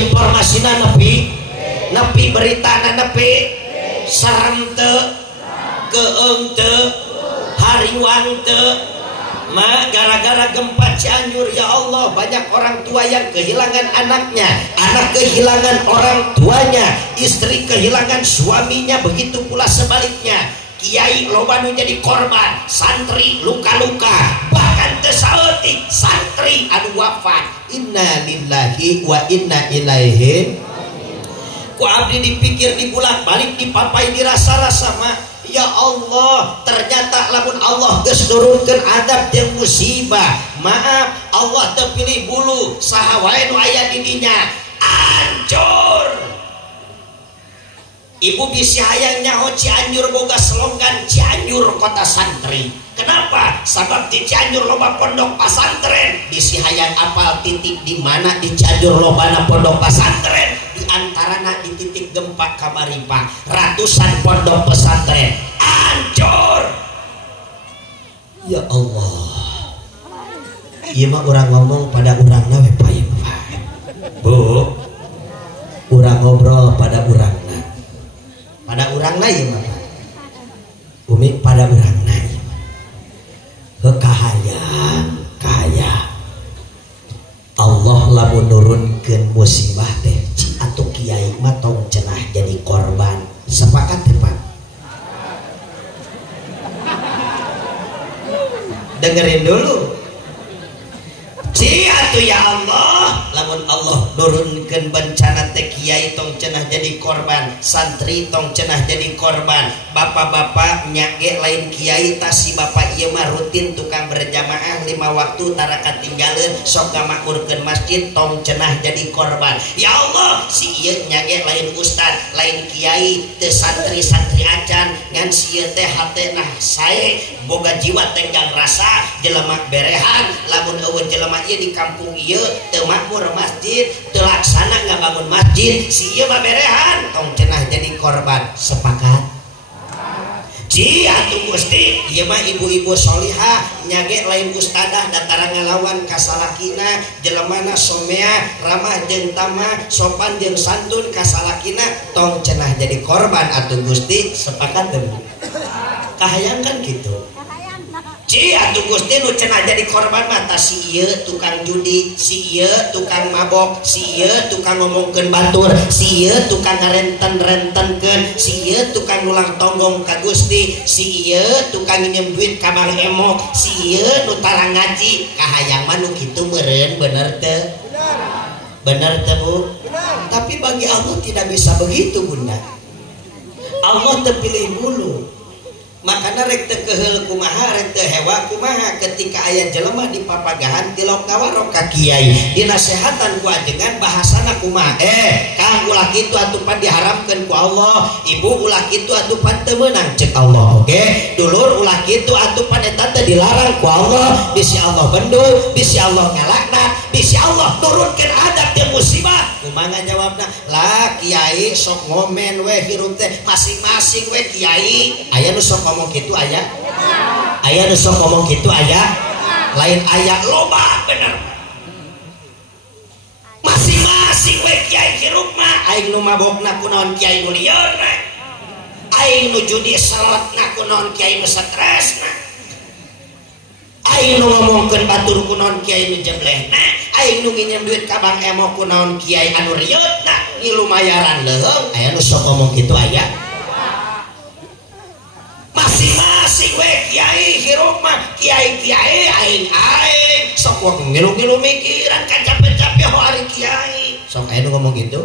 informasina nepi beritana nepi sarem teu keung teu hariwang teu Ma gara-gara gempa Cianjur ya Allah banyak orang tua yang kehilangan anaknya, anak kehilangan orang tuanya, istri kehilangan suaminya, begitu pula sebaliknya. Kiai loba nu jadi korban, santri luka-luka, bahkan tersautik santri anu wafat. Inna lillahi wa inna ilaihi. Ku abdi dipikir dibulak-balik dipapai dirasa-rasa mah. Ya Allah, ternyata lamun Allah geus nurunkeun adab jeung musibah. Maaf, Allah teu pilih bulu, saha wae nu aya di dinya hancur. Ibu bisi hayang nyaho Cianjur boga slogan Cianjur kota santri. Kenapa? Sabab di Cianjur loba pondok pesantren. Bisi hayang apal titik di mana di Cianjur lobana pondok pesantren. Di antarana di titik gempa Kamaripa, ratusan pondok pesantren hancur. Ya Allah. Ieu mah urang ngomong pada urangna we pae. Bu. Urang ngobrol pada urangna. Pada urangna ieu mah. Umi pada urangna ieu mah. Kahaya. Allah lamun nurunkeun musibah teh atau kiai mah tong cenah jadi korban. Sepakat teh Pak? Dengerin dulu. Atuh ya Allah, lamun Allah nurunkeun ngalawankeun bencana teh kiai tong cenah jadi korban, santri tong cenah jadi korban, bapak-bapak nyage lain kiai tas si bapak ieu mah rutin tukang berjamaah 5 waktu tara katinggaleun sok ngamakmurkeun masjid tong cenah jadi korban. Ya Allah, si ieu nyage lain ustad, lain kiai, teu santri-santri acan ngan si ieu teh hatena sae boga jiwa tenggang rasa jelema berehan lamun eueuh jelema ieu di kampung ieu teu makmur masjid, teu laksana ngabangun masjid, si ieu mah berehan tong cenah jadi korban. Sepakat? Ci atuh Gusti, ieu mah ibu-ibu solihah nyage lain ustadah datara ngalawan ka salakina, jelemana somea, ramah jeung tamah, sopan jeung santun ka salakina tong cenah jadi korban atuh Gusti. Sepakat teu? Kahayang kan kitu. Ci atuh Gusti nu cenah jadi korban mah tah si ieu tukang judi, si ieu tukang mabok, si ieu tukang ngomongkeun batur, si ieu tukang ngarenten-rentenkeun, si ieu tukang nulang tonggong ka Gusti, si ieu tukang nginjem duit ka Bang Emok, si ieu nu tara ngaji. Kahayang mah nu kitu meureun bener teu? Bener teu Bu? Tapi bagi Allah tidak bisa begitu Bunda. Allah teu pilih bulu. Makana rek teu keheul kumaha, rek teu hewa kumaha ketika aya jelema di papagahan tilok kawarok ka kiai dinasehatan ku ajengan bahasana kumaha, kang ulah kitu atuh pan diharamkeun ku Allah, ibu ulah kitu atuh pan teu meunang ceuk Allah. Oke, dulur ulah kitu atuh pan eta teh dilarang ku Allah, bisi Allah bendul, bisi Allah ngalakna, bisi Allah turunkeun adab teh musibah. Kumaha jawabna? Lah kiai sok ngomen we hirup teh masing-masing we kiai. Aya nu sok ngomong gitu aya? Aya nu sok ngomong gitu aya? Lain aya loba bener. Masing-masing we kiai hirup mah aing nu mabokna kunaon kiai nu liarna. Aing nu judi salotna kunaon kiai nu stresna. Aing nu ngomongkeun batur kunaon kiai nu jeblehna. Aing nu nginjem duit ka Bang Emok kunaon kiai anu rieutna ngilu mayaran leung. Aya nu sok ngomong kitu aya? Masing-masing we kiai hirup mah kiai-kiai aing sok wong ngilu-ngilu mikiran ka capek-capek ho ari kiai. Sok aya nu ngomong gitu?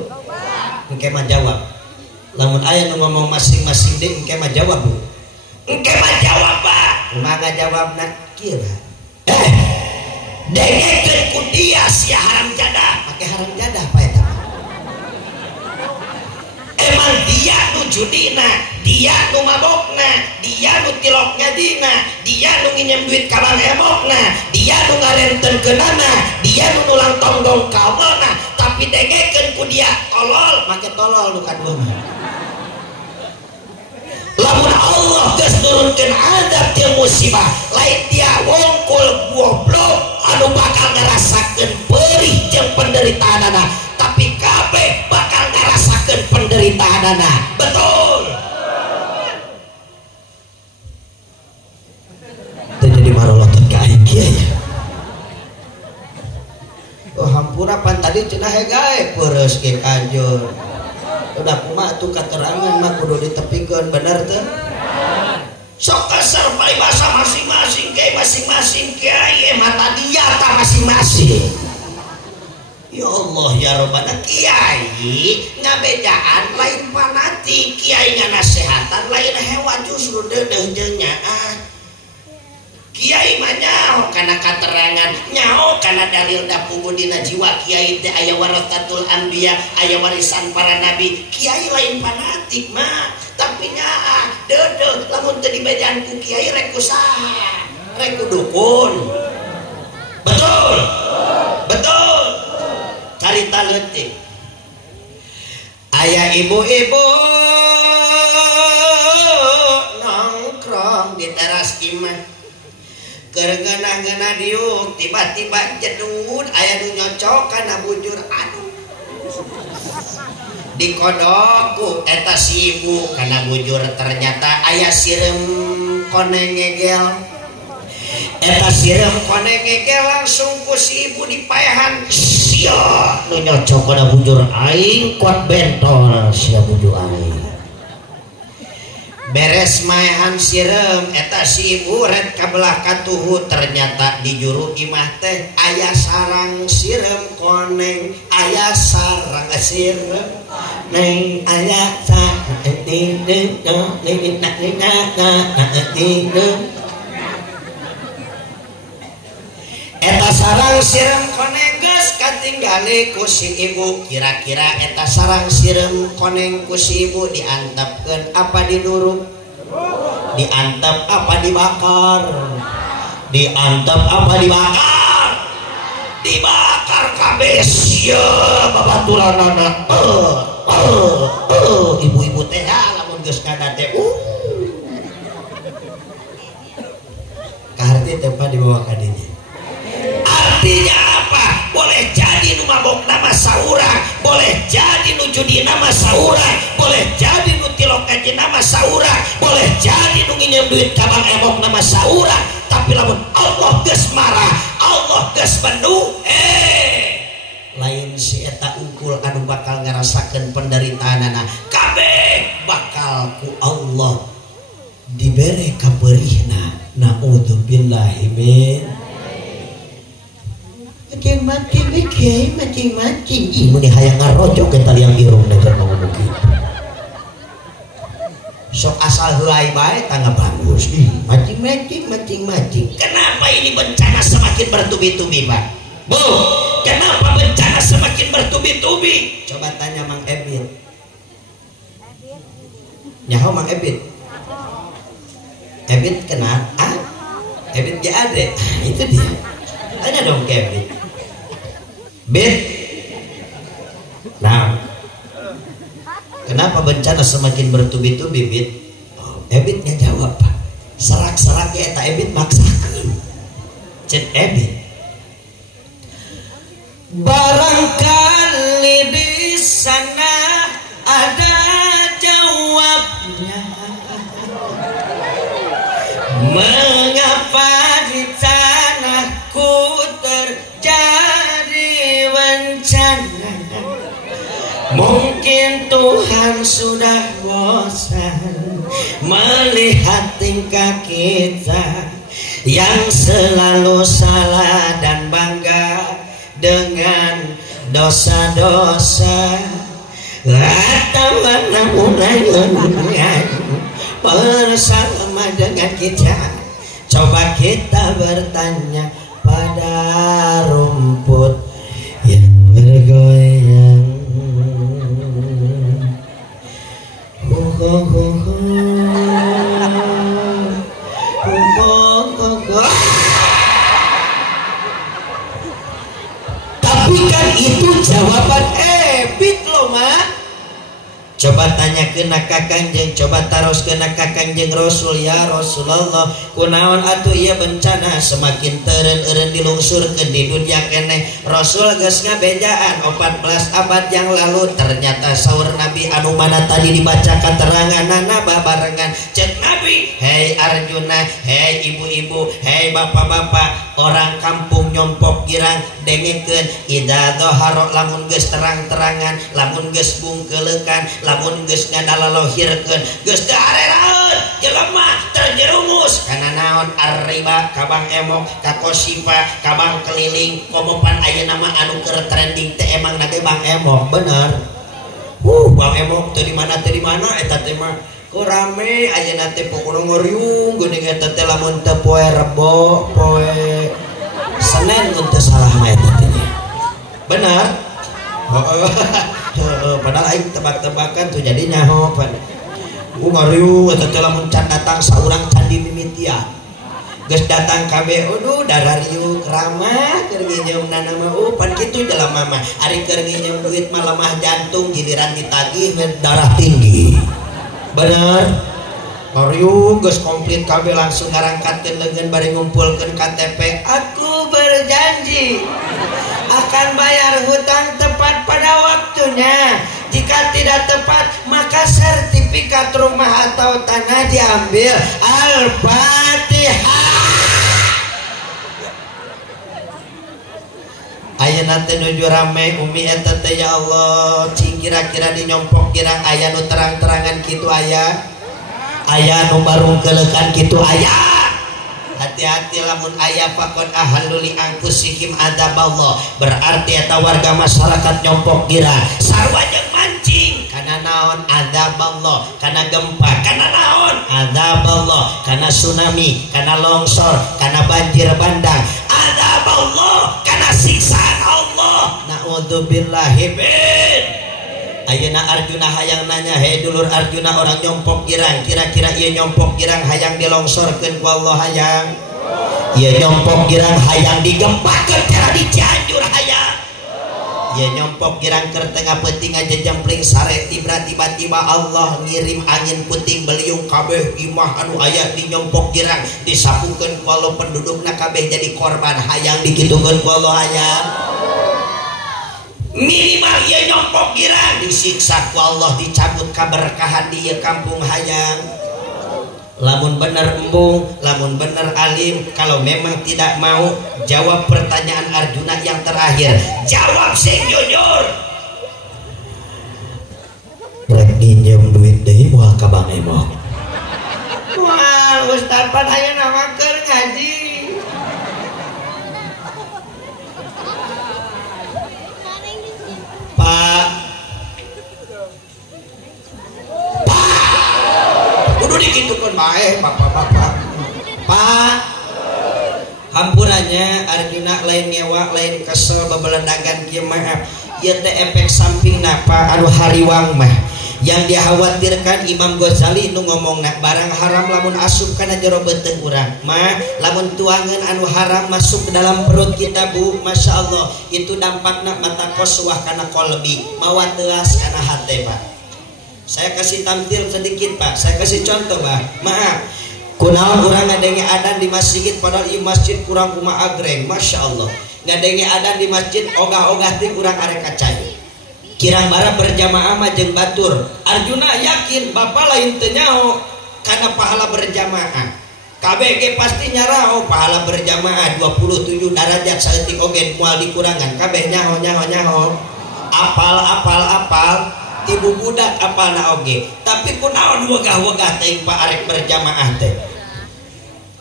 Engke mah jawab. Lamun aya nu ngomong masing-masing deui engke mah jawab Bu. Engke mah jawab Pak. Kumaha jawabna? Kieu dengekeun ku dia sia haram jadah, make haram jadah apa eta? Emang dia nu judina, dia nu mabokna, dia nu tilok ngajina, dia nu nginjem duit ka Bang Emokna, dia nu ngarentenkeunana, dia nu nulang tonggong ka Allahna, tapi dengekeun ku dia tolol, make tolol nu kadua mah. Lamun Allah geus turunkeun adab teu musibah, lain dia wongkul goblok anu bakal ngarasakeun perih jeung penderitaanana, tapi kabeh bakal ngarasakeun penderitaanana. Betul. Teu jadi marolotot ka aing kieu ya. Oh hampura pan tadi cenah gae peureuss ge kanjur. Udah kumaha tuh keterangan mah kudu ditepikeun bener teh. Sok kasar bae bahasa masing-masing kiai masing-masing kiai mata dia ta masing-masing. Ya Allah ya Rabbana, kiai ngabedaan lain fanatik, kiai nganasehatan lain hewan justru deudeuh jeung nyaah. Kiai mah nyaho kana katerangan, nyaho kana dalil da puguh dina jiwa kiai teh aya warasatul anbiya, aya warisan para nabi. Kiai lain fanatik mah, tapi nyaah deudeuh lamun teu dibejaan ku kiai rek kusaha? Rek ku dukun. Betul. Betul. Carita leutik. Aya ibu-ibu nongkrong di teras imah. Gergana-gana diuk tiba-tiba jedud aya nu nyocok kana bujur, aduh dikodok eta si ibu kana bujur, ternyata aya sireum koneng ngegel. Eta sireum koneng ngegel langsung ku si ibu dipaehan, sia nu nyocok kana bujur aing kuat bentol sia bujur aing. beres maehan sirem eta si ibu red kabelah katuhu ternyata di juru imah teh aya sarang sirem koneng aya sarang sirem neng aya sarang eta sarang sirem koneng geus katinggali ku si ibu kira-kira eta sarang sirem koneng ku si ibu diantepkeun apa diduruk diantep apa dibakar diantep apa dibakar dibakar kabeh sia babaturanana ibu-ibu teh lamun geus kada teh karti tempat dibawa ka dinya. Artinya apa? Boleh jadi nu mabok nama saurang, boleh jadi nu judi nama saurang, boleh jadi nu tilok aja nama saurang, boleh jadi nu nginjem duit kabang emok nama saurang, tapi lamun Allah geus marah, Allah geus bendu, lain si eta unggul anu bakal ngarasakeun penderitaanana, kabeh bakal ku Allah dibere kabeurihna. Naudzubillahi min macing-macing ieu nih hayang ngarojok ke tali yang irung dan ngomong gitu sok asal helai bae tangga bagus macing-macing kenapa ini bencana semakin bertubi-tubi Pak Bu kenapa bencana semakin bertubi-tubi coba tanya Mang Ebit nyaho Mang Ebit Ebit kenal Ebit ya ada itu dia tanya dong ke Ebit Bet nah kenapa bencana semakin bertubi-tubi Bet Ebitnya jawab serak-seraknya eta Ebit maksakan cek Ebit barangkali di sana ada jawabnya mengapa di tanahku terjadi bencana mungkin Tuhan sudah bosan melihat tingkah kita yang selalu salah dan bangga dengan dosa-dosa atau mana mulai bersama dengan kita coba kita bertanya pada rumput yang bergoyang tapi kan itu jawaban Ebit loh Mak coba tanya kena Kangjeng coba taros kena Kangjeng Rasul ya Rasulullah kunaon atuh ieu bencana semakin teureun-eureun dilungsurkeun di dunia keneh Rasul geus ngabejaan 14 abad yang lalu ternyata saur Nabi anu mana tadi dibaca keteranganana babarengan cek Nabi hei Arjuna hei ibu-ibu hei bapak-bapak orang kampung nyompok girang dengekeun idza dhahara lamun geus terang-terangan lamun geus bungkeulekan lamun geus ngadalohirkeun geus teu areraeun jelema terjerumus kana naon arriba kabang emok kakosipa kabang keliling komopan ayeuna mah anu keur trending teh emang nage Bang Emok bener Bang Emok teu di mana eta teh mah ku rame ayeuna teh pokona ngoriung geuning eta teh lamun teu poe Rebo poe Senin teu salah mah eta teh bener padahal aing tebak-tebakan tuh jadi nyaho pada ngariu eta teh lamun can datang saurang candi mimitia geus datang kabeh aduh darariu keramah keur nginjeumna mah pan kitu jelema mah ari keur nginjeum duit mah lemah jantung giliran ditagih darah tinggi bener ngariu geus komplit kabeh langsung ngarangkatkeun leungeun bari ngumpulkeun KTP aku berjanji akan bayar hutang tepat pada waktunya. Jika tidak tepat maka sertifikat rumah atau tanah diambil. Al-Fatihah. Ayeuna teh nuju rame umi eta teh ya Allah cing kira-kira di nyompok kirang aya nu terang-terangan kitu aya aya nu barungkelekan kitu aya. Hati-hati lamun aya faqad ahallu li anfusihim adzaballah, berarti eta warga masyarakat nyompok gira sarua jeung mancing kana naon adzaballah, kana gempa, kana naon adzaballah, kana tsunami, kana longsor, kana banjir bandang adzaballah, kana siksaan Allah. Naudzubillahi min. Ayeuna Arjuna hayang nanya, he dulur Arjuna orang nyompok girang, kira-kira ieu nyompok girang hayang dilongsorkeun ku Allah hayang? Ieu nyompok girang hayang digempakeun cara di Cianjur hayang? Ieu nyompok girang keur tengah peuting ngajejempling sare tiba-tiba Allah ngirim angin puting beliung kabeh imah anu aya di nyompok girang disapukeun ku Allah, pendudukna kabeh jadi korban hayang dikitukeun ku Allah hayang? Minimal ia nyompok girang disiksa ku Allah, dicabut kaberkahan di kampung hayang. Lamun bener embung, lamun bener alim, kalau memang tidak mau jawab pertanyaan Arjuna yang terakhir, jawab sing jujur. Rek pinjem duit deui moal ka Bang Emok. Wah, Ustaz pan aya namakeun ngaji. Pak, kudu dikitukeun bae bapak-bapak. Pak, hampurannya Arjuna lain ngewa lain kesel babeledagan kieu mah. Ieu teh efek sampingna Pak anu hariwang mah. Yang dikhawatirkan Imam Ghazali nu ngomongna barang haram lamun asup kana jero beuteung urang mah lamun tuangan anu haram masuk ke dalam perut kita Bu, Masya Allah itu dampakna mata koswah kana kolbi mawa teuas kana hate Pak. Saya kasih tampil sedikit Pak, saya kasih contoh Pak. Maaf kunaon urang ngadenge adan di masjid padahal ieu masjid kurang kumaha agreng, Masya Allah ngadenge adan di masjid ogah-ogah teh urang arek kacai. Kirang bara berjamaah mah jeung batur. Arjuna yakin bapak lain teu nyaho kana pahala berjamaah. KBG pasti nyarao pahala berjamaah 27 derajat saeutik oge moal dikurangan. Kabeh nyaho. Apal tibu budak apalna oge. Tapi kunaon wegah-wegah teh Pak arek berjamaah teh.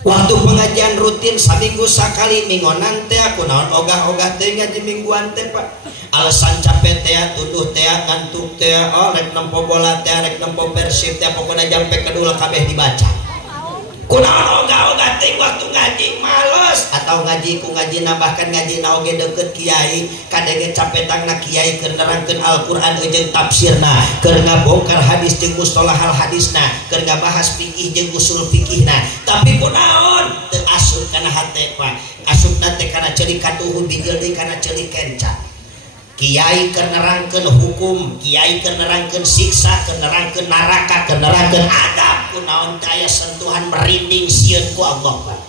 Waktu pengajian rutin saminggu sakali minggonan teh kunaon ogah-ogah teh ngaji mingguan teh Pak. Alasan capek teh, tuduh teh, ngantuk teh, oh rek nempo bola teh, rek nempo Persib teh, pokoknya jampe kedua kabeh dibaca. Kunaon ogah-ogah teh waktu ngaji males atau ngaji ku ngaji nambahkan ngaji na oge deukeut kiai, kadenge capetangna kiai keur nerangkeun Al-Qur'an jeung tafsirna, keur ngabongkar hadis jeung mustalahal hadisna, keur ngabahas fikih jeung usul fikihna. Tapi kunaon teu asup kana hate Pak. Asupna teh kana ceulik katuhun bigil deui kana ceulik kenca. Kiai keur nerangkeun hukum, kiai keur nerangkeun siksa, keur nerangkeun neraka, keur nerangkeun adab, kunaon daya sentuhan merinding sieun ku Allah Pak.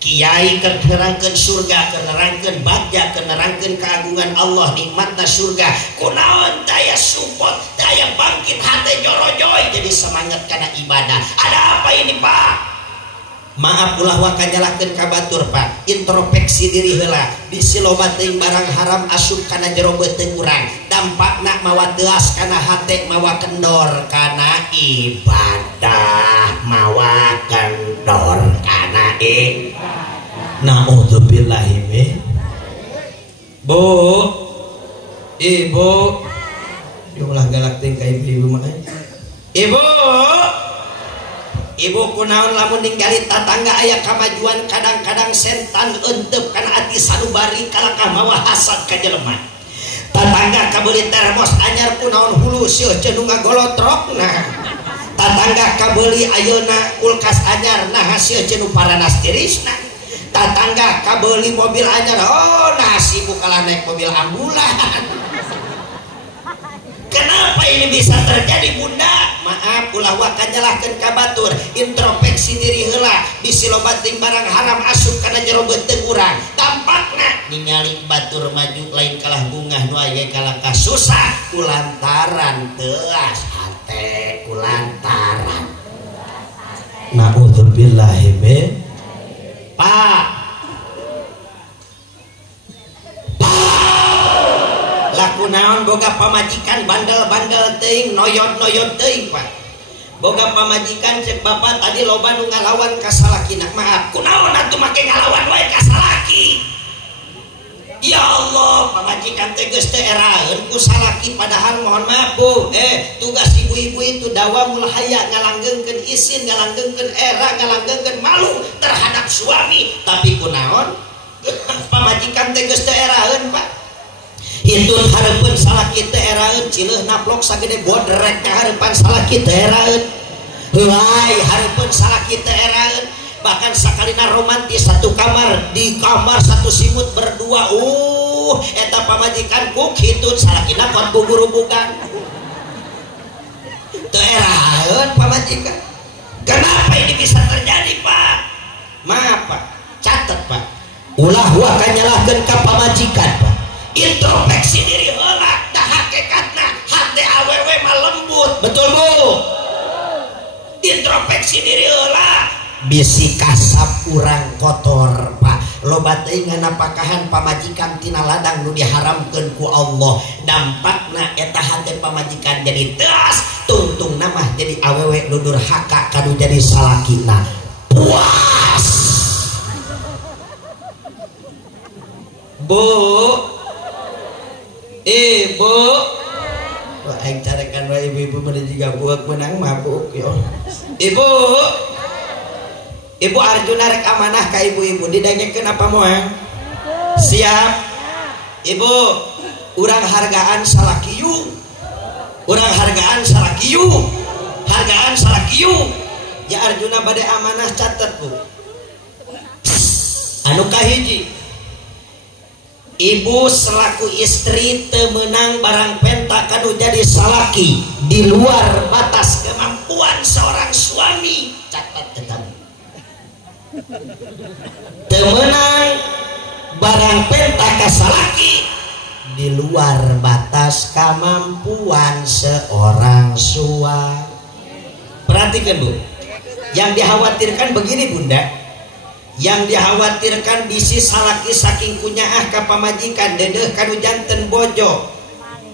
Kiai keur nerangkeun surga, keur nerangkeun bagja, keur nerangkeun keagungan Allah, nikmatna surga, kunaon daya support, daya bangkit hate jorojoy jadi semangat kana ibadah. Ada apa ini Pak? Maaf ulah wakanyalahkeun ka batur Pak, introspeksi diri heula, bisi loba teuing barang haram asup kana jero beuteung urang, dampakna mawa teuas kana hate, mawa kendor kana ibadah, mawa kendor kana ibadah. Naudzubillahi min. Bu, Ibu, ulah galak teh ka ibu mah. Ibu kunaon lamun ninggali tatangga aya kamajuan kadang-kadang sentan euteup kana ati sanubari kalakah mawa hasad ka jelema. Tatangga kabeuli termos anyar kunaon hulu seuh cenah ngagolotrokna. Tatangga kabeuli ayeuna kulkas anyar nah seuh cenah paranas tirisna. Tatangga kabeuli mobil anyar oh nah sibuk kalah naik mobil ambulan. Kenapa ini bisa terjadi Bunda? Maaf ulah wakanyalahkeun ka batur, introspeksi diri heula, bisi loba teuing barang haram asup kana jero beuteung urang. Dampakna ningali batur maju lain kalah bungah nu aya kalah kasusah kulantaran teuas hate, kulantaran. Naudzubillahi min. Pak laku naon boga pamajikan bandel-bandel teuing noyot-noyot teuing Pak. boga pamajikan cek bapak tadi loba nu ngalawan ka salakina. Maaf kunaon atuh make ngalawan wae ka salaki. Ya Allah, pamajikan teh geus teu eraeun ku salaki padahal mohon maaf Bu, tugas ibu-ibu itu dawamul haya, ngalanggengkeun isin, ngalanggengkeun era, ngalanggengkeun malu terhadap suami. Tapi kunaon? Pamajikan teh geus teu eraeun, Pak. Hitun hareupeun salaki teu eraeun, cileuh naplok sagede bodrek ka hareupan salaki teu eraeun. Heuai hareupeun salaki teu eraeun. Bahkan sakalina romantis satu kamar, di kamar satu simut berdua. Eta pamajikan kuk hitun salakina kuat guguru-gugan. Teu eraeun pamajikan. Kenapa ini bisa terjadi, Pak? Maaf, Pak. Catat, Pak. Ulah wa kanyalahkeun ka pamajikan, Pak. Introspeksi diri heula, da hakikatna hate awewe mah lembut. Betul, Bu? Introspeksi diri heula. Bisi kasap urang kotor, Pak. Loba teuing nganapakahan pamajikan tina ladang nu diharamkeun ku Allah. Dampakna eta hate pamajikan jadi teas, tungtungna mah jadi awewe nu durhaka kanu jadi salakina. Puas. Bu. Bu. Wah, aing carekan wae ibu-ibu meureun jiga buak menang mabuk yo. Ibu. Ibu Arjuna rek amanah ka ibu-ibu didengekeun apa moal? Siap. Ibu, urang hargaan salakiyu. Urang hargaan salakiyu. Hargaan salakiyu. Ya Arjuna bade amanah catet, Bu. Anu kahiji. Ibu selaku istri teu meunang barang penta kanu jadi salaki di luar batas kemampuan seorang suami. Catat tetap. Temenang barang penta ka salaki di luar batas kemampuan seorang suami. Perhatikan, Bu. Yang dikhawatirkan begini, Bunda. Yang dikhawatirkan bisi salaki saking kunyaah ka pamajikan dedeh kanu janten bojo.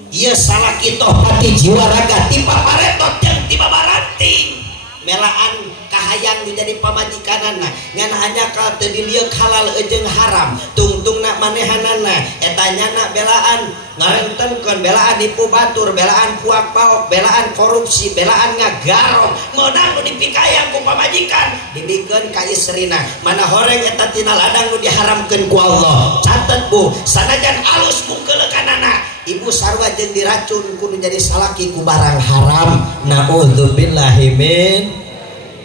Ieu salaki toh hati jiwa raga tiba paretot jeung tiba baranting. Melaan kahayang menjadi pamajikanana ngan hanya ka teu dilieu halal jeung haram tungtungna manehanana eta nyana belaan ngarentenkeun belaan nipu batur, belaan puak paok, belaan korupsi, belaan ngagarong meunang nu dipikayang ku pamajikan dibikeun ka istrina mana horeng eta tina ladang nu diharamkeun ku Allah. Catet, Bu, sanajan alus mungkeulekanana ibu sarua jeung diracun kudu jadi salaki ku barang haram. Naudzubillahi min.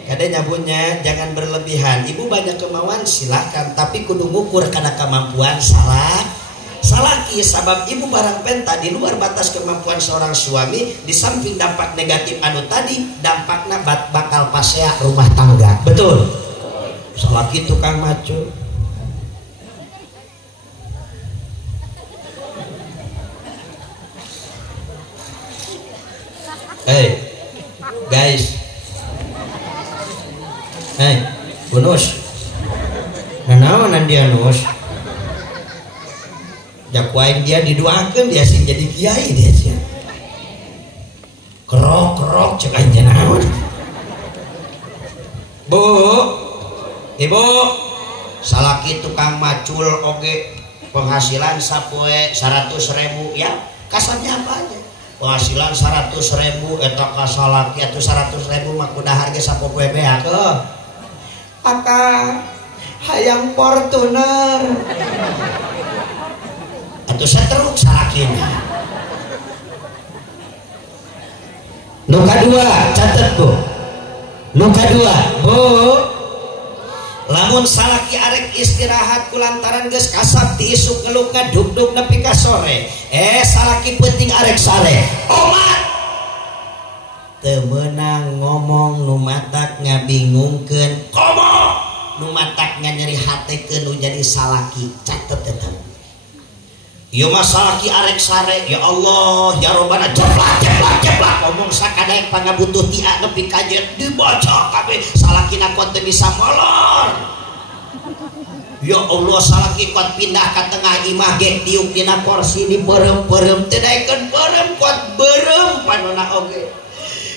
Kadenya punya jangan berlebihan. Ibu banyak kemauan silahkan, tapi kudu ngukur karena kemampuan salaki. Sabab ibu barang penta di luar batas kemampuan seorang suami. Di samping dampak negatif anu tadi, dampaknya bakal pasea rumah tangga. Betul. Salaki tukang macu. Hey guys, Bunus, nanaonan dia nus, jakwain dia didoakan dia sih jadi kiai dia sih, kerok cek aja naon. Bu, ibu, salaki tukang macul oge penghasilan sapoe 100.000 ya, kasarnya apa aja. Penghasilan 100.000 eta ka salaki atuh 100.000 mah kudaha ge sapopoe bea ke. Akang hayang Fortuner. Atuh sateruk salakina. Nu kadua catet, Bu. Nu kadua, Bu. Lamun salaki arek istirahat kulantaran geus kasab ti isuk ngelukna dug-dug nepi ka sore. Salaki penting arek sare. Omat. Teu meunang ngomong nu matak ngabingungkeun. Komo nu matak nyeri hatekeun nu jadi salaki. Catet eta. Ieu mah salaki arek sare. Ya Allah, ya Robbana jeplak ngomong sakadaek pangabutuh tia nepi kajet dibaca kabeh salakina kuat teu bisa molor. Ya Allah, salaki kuat pindah ka tengah imah ge diuk dina kursi dipeureum-peureum teu daekeun peureum kuat beureum panonna oge.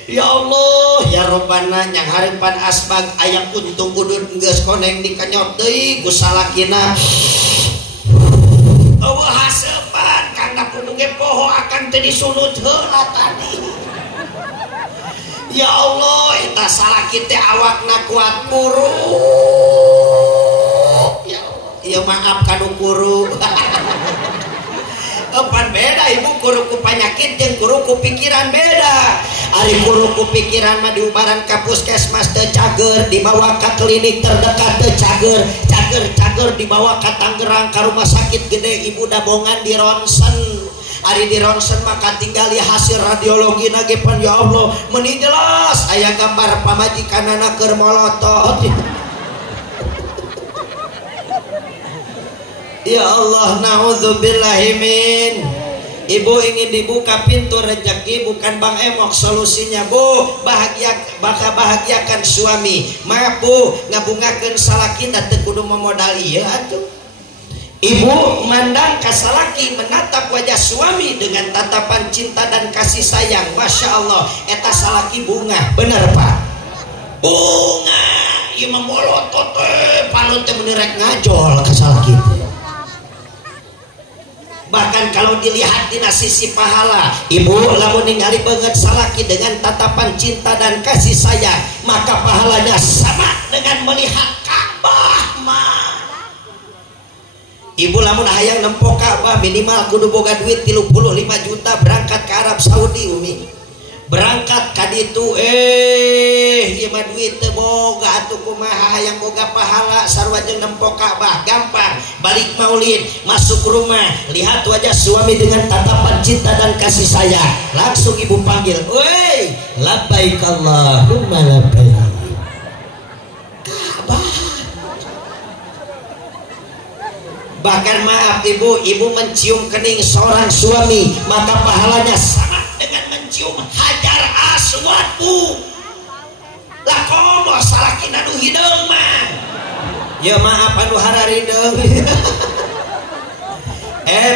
Ya Allah ya Robbana yang harapan asbag ayam untung udut geus koneng dikanyot deui ku salakina. Eueuh hasepan kangga kuduge poho akan teu disulut heula tadi. Ya Allah eta salaki teh awakna kuat kuru. Ya Allah, ya maaf kanu kuru. Pan beda ibu kuruku penyakit jeung kuruku pikiran beda. Ari kuruku pikiran mah diubaran ka puskesmas teu cager, dibawa ka klinik terdekat teu cager, cager dibawa ka Tangerang ka rumah sakit gede ibu dabongan di ronsen. Ari di ronsen maka tinggali hasil radiologi nage pan ya Allah meuni jelas aya gambar pamajikanana keur molotot. Ya Allah naudzubillahimin. Ibu ingin dibuka pintu rezeki bukan Bang Emok solusinya Bu. Bahagiakan suami. Maaf Bu ngabungakeun salaki da teu kudu memodal ieu atuh. Ibu mandang ka salaki menatap wajah suami dengan tatapan cinta dan kasih sayang. Masya Allah eta salaki bunga. Bener Pak? Bunga. Ieu mah molotot palut teh meuni rek ngajol ka salaki. Bahkan kalau dilihat di sisi pahala, ibu lamun ningali banget salaki dengan tatapan cinta dan kasih sayang, maka pahalanya sama dengan melihat Ka'bah mah. Ibu lamun hayang nempok Ka'bah minimal kudu boga duit 35 juta berangkat ke Arab Saudi umi. Berangkat ka ditu ieu mah duit teu boga atuh kumaha hayang boga pahala sarua jeung nempok Ka'bah gampang. Balik maulid masuk rumah lihat wajah suami dengan tatapan cinta dan kasih sayang, langsung ibu panggil, "Woi, labbaik Allahumma labbaik." Ka'bah. Bahkan maaf ibu mencium kening seorang suami maka pahalanya sama dengan mencium Hajar Aswad Bu. Lah komo salakina nu hideung mah. Ya maaf anu hararideng.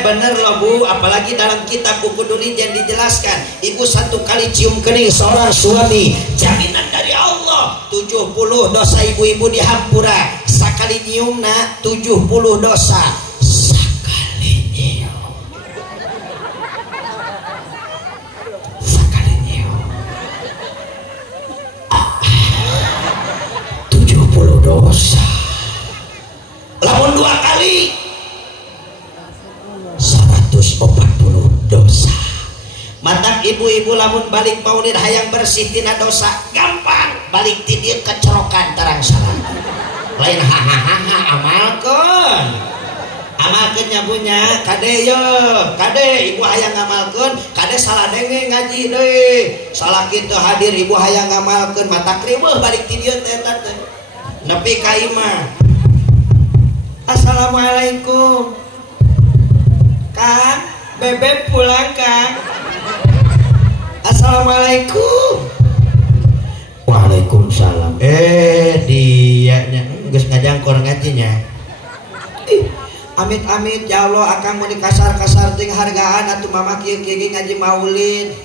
Bener loh Bu, apalagi dalam kitab buku Dulijan dijelaskan, ibu satu kali cium kening seorang suami jaminan dari Allah 70 dosa ibu-ibu dihampura. Sakali nyiumna 70 dosa. Sakali nyium 70 dosa. Lamun 2 kali 140 dosa. Mantap ibu-ibu lamun balik maulid hayang bersih tina dosa gampang, balik ti dieu kecorokan tarang salah. Lain hahaha amalkeun. Amalkeun nyabunya kade ye, kade ibu hayang ngamalkeun, kade salah denge ngaji deui. Salah kitu hadir ibu hayang ngamalkeun mata kriweuh balik ti dieu teh eta teh. Nepi ka imah. Assalamualaikum. Kang, bebek pulang Kang. Assalamualaikum. Waalaikumsalam. Dia nya geus ngajangkor ngajinya. Amit-amit ya Allah akang mun kasar-kasar ting hargaan atuh mama kieu-kieu ngaji maulid.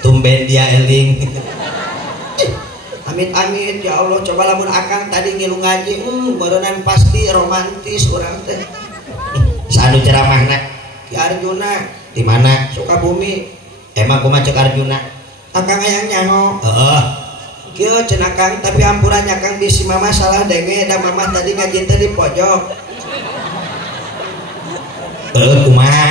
Tumben dia eling. Amit-amit ya Allah coba lamun akang tadi ngilu ngaji beureunnan pasti romantis urang teh. Sanu ceramahna? Ki Arjuna. Di mana? Sukabumi. Emang kumaha cek Arjuna? Akang hayang nyaho. Heeh. Kieu cenah Kang tapi ampurannya Kang bisi mama salah denge da mama tadi ngaji teh di pojok. Kumaha?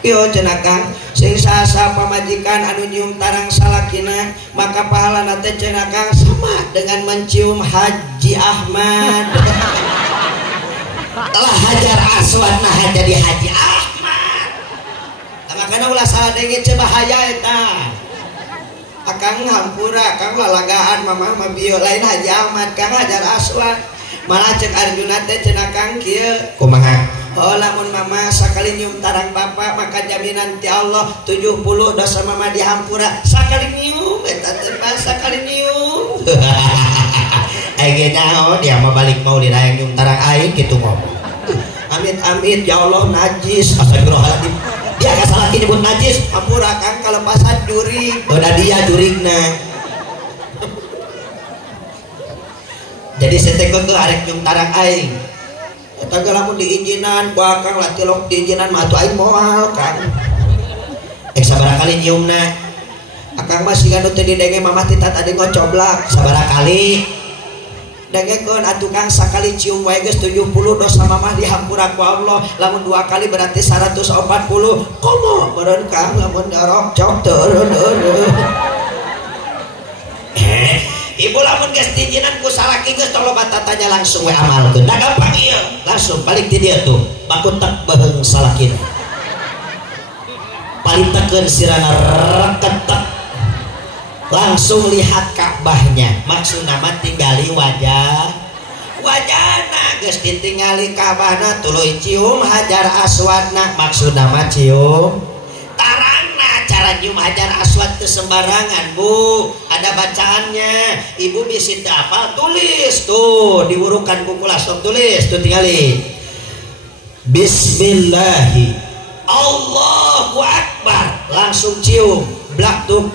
Kieu cenah Kang sing sasa pamajikan anu nyium tarang salakina maka pahalana teh cenah Kang sama dengan mencium Haji Ahmad. Lah Hajar Aswad nah jadi Haji Ahmad. Makanya ulah salah denge teh bahaya eta. Akang hampura, Kang lalagaan mama mah bieu lain Haji Ahmad, Kang Hajar Aswad. Malah cek Arjuna teh cenah Kang kieu. Kumaha? Oh lamun mama sakali nyium tarang bapak maka jaminan ti Allah 70 dosa mama dihampura. Sakali nyium eta teh pas sakali nyium. Aing naon dia mah balik maulid hayang nyium tarang aing kitu ngomong. Amit-amit ya Allah najis. Astagfirullahaladzim. Dia ka salaki nyebut najis, hampura Kang kalepasan jurig. Udah dia jurigna. teh ke arek nyung tarang aing. Eta ge lamun diijinan ku akang lah tilok diijinan mah atuh aing moal kan. Sabaraha kali nyiumna. Akang mah siga nu teu didenge mamah ti tadi ngocoblak sabaraha kali. Dengekeun atuh Kang sakali cium wae geus 70 dosa mamah dihampura ku Allah. Lamun 2 kali berarti 140. Komo meureun Kang lamun nyorok cok teureun. Ibu lamun geus dijinan ku salaki geus tolobatan tanya langsung we amalkeun. Da gampang ieu. Langsung balik ti dieu tuh. Bakutek beheung salakina. Palitekeun sirana reketek. Langsung lihat Ka'bahnya. Maksudna mah tinggali wajahna geus ditingali Ka'bahna tuluy cium Hajar Aswadna. Maksudna mah cium tarangna. Cara nyium Hajar Aswad teu sembarangan Bu, ada bacaannya. Ibu bisi teu apal tulis tuh diurukan ku kula sok tulis tuh tinggali. Bismillahi Allahu Akbar langsung cium blak tuh.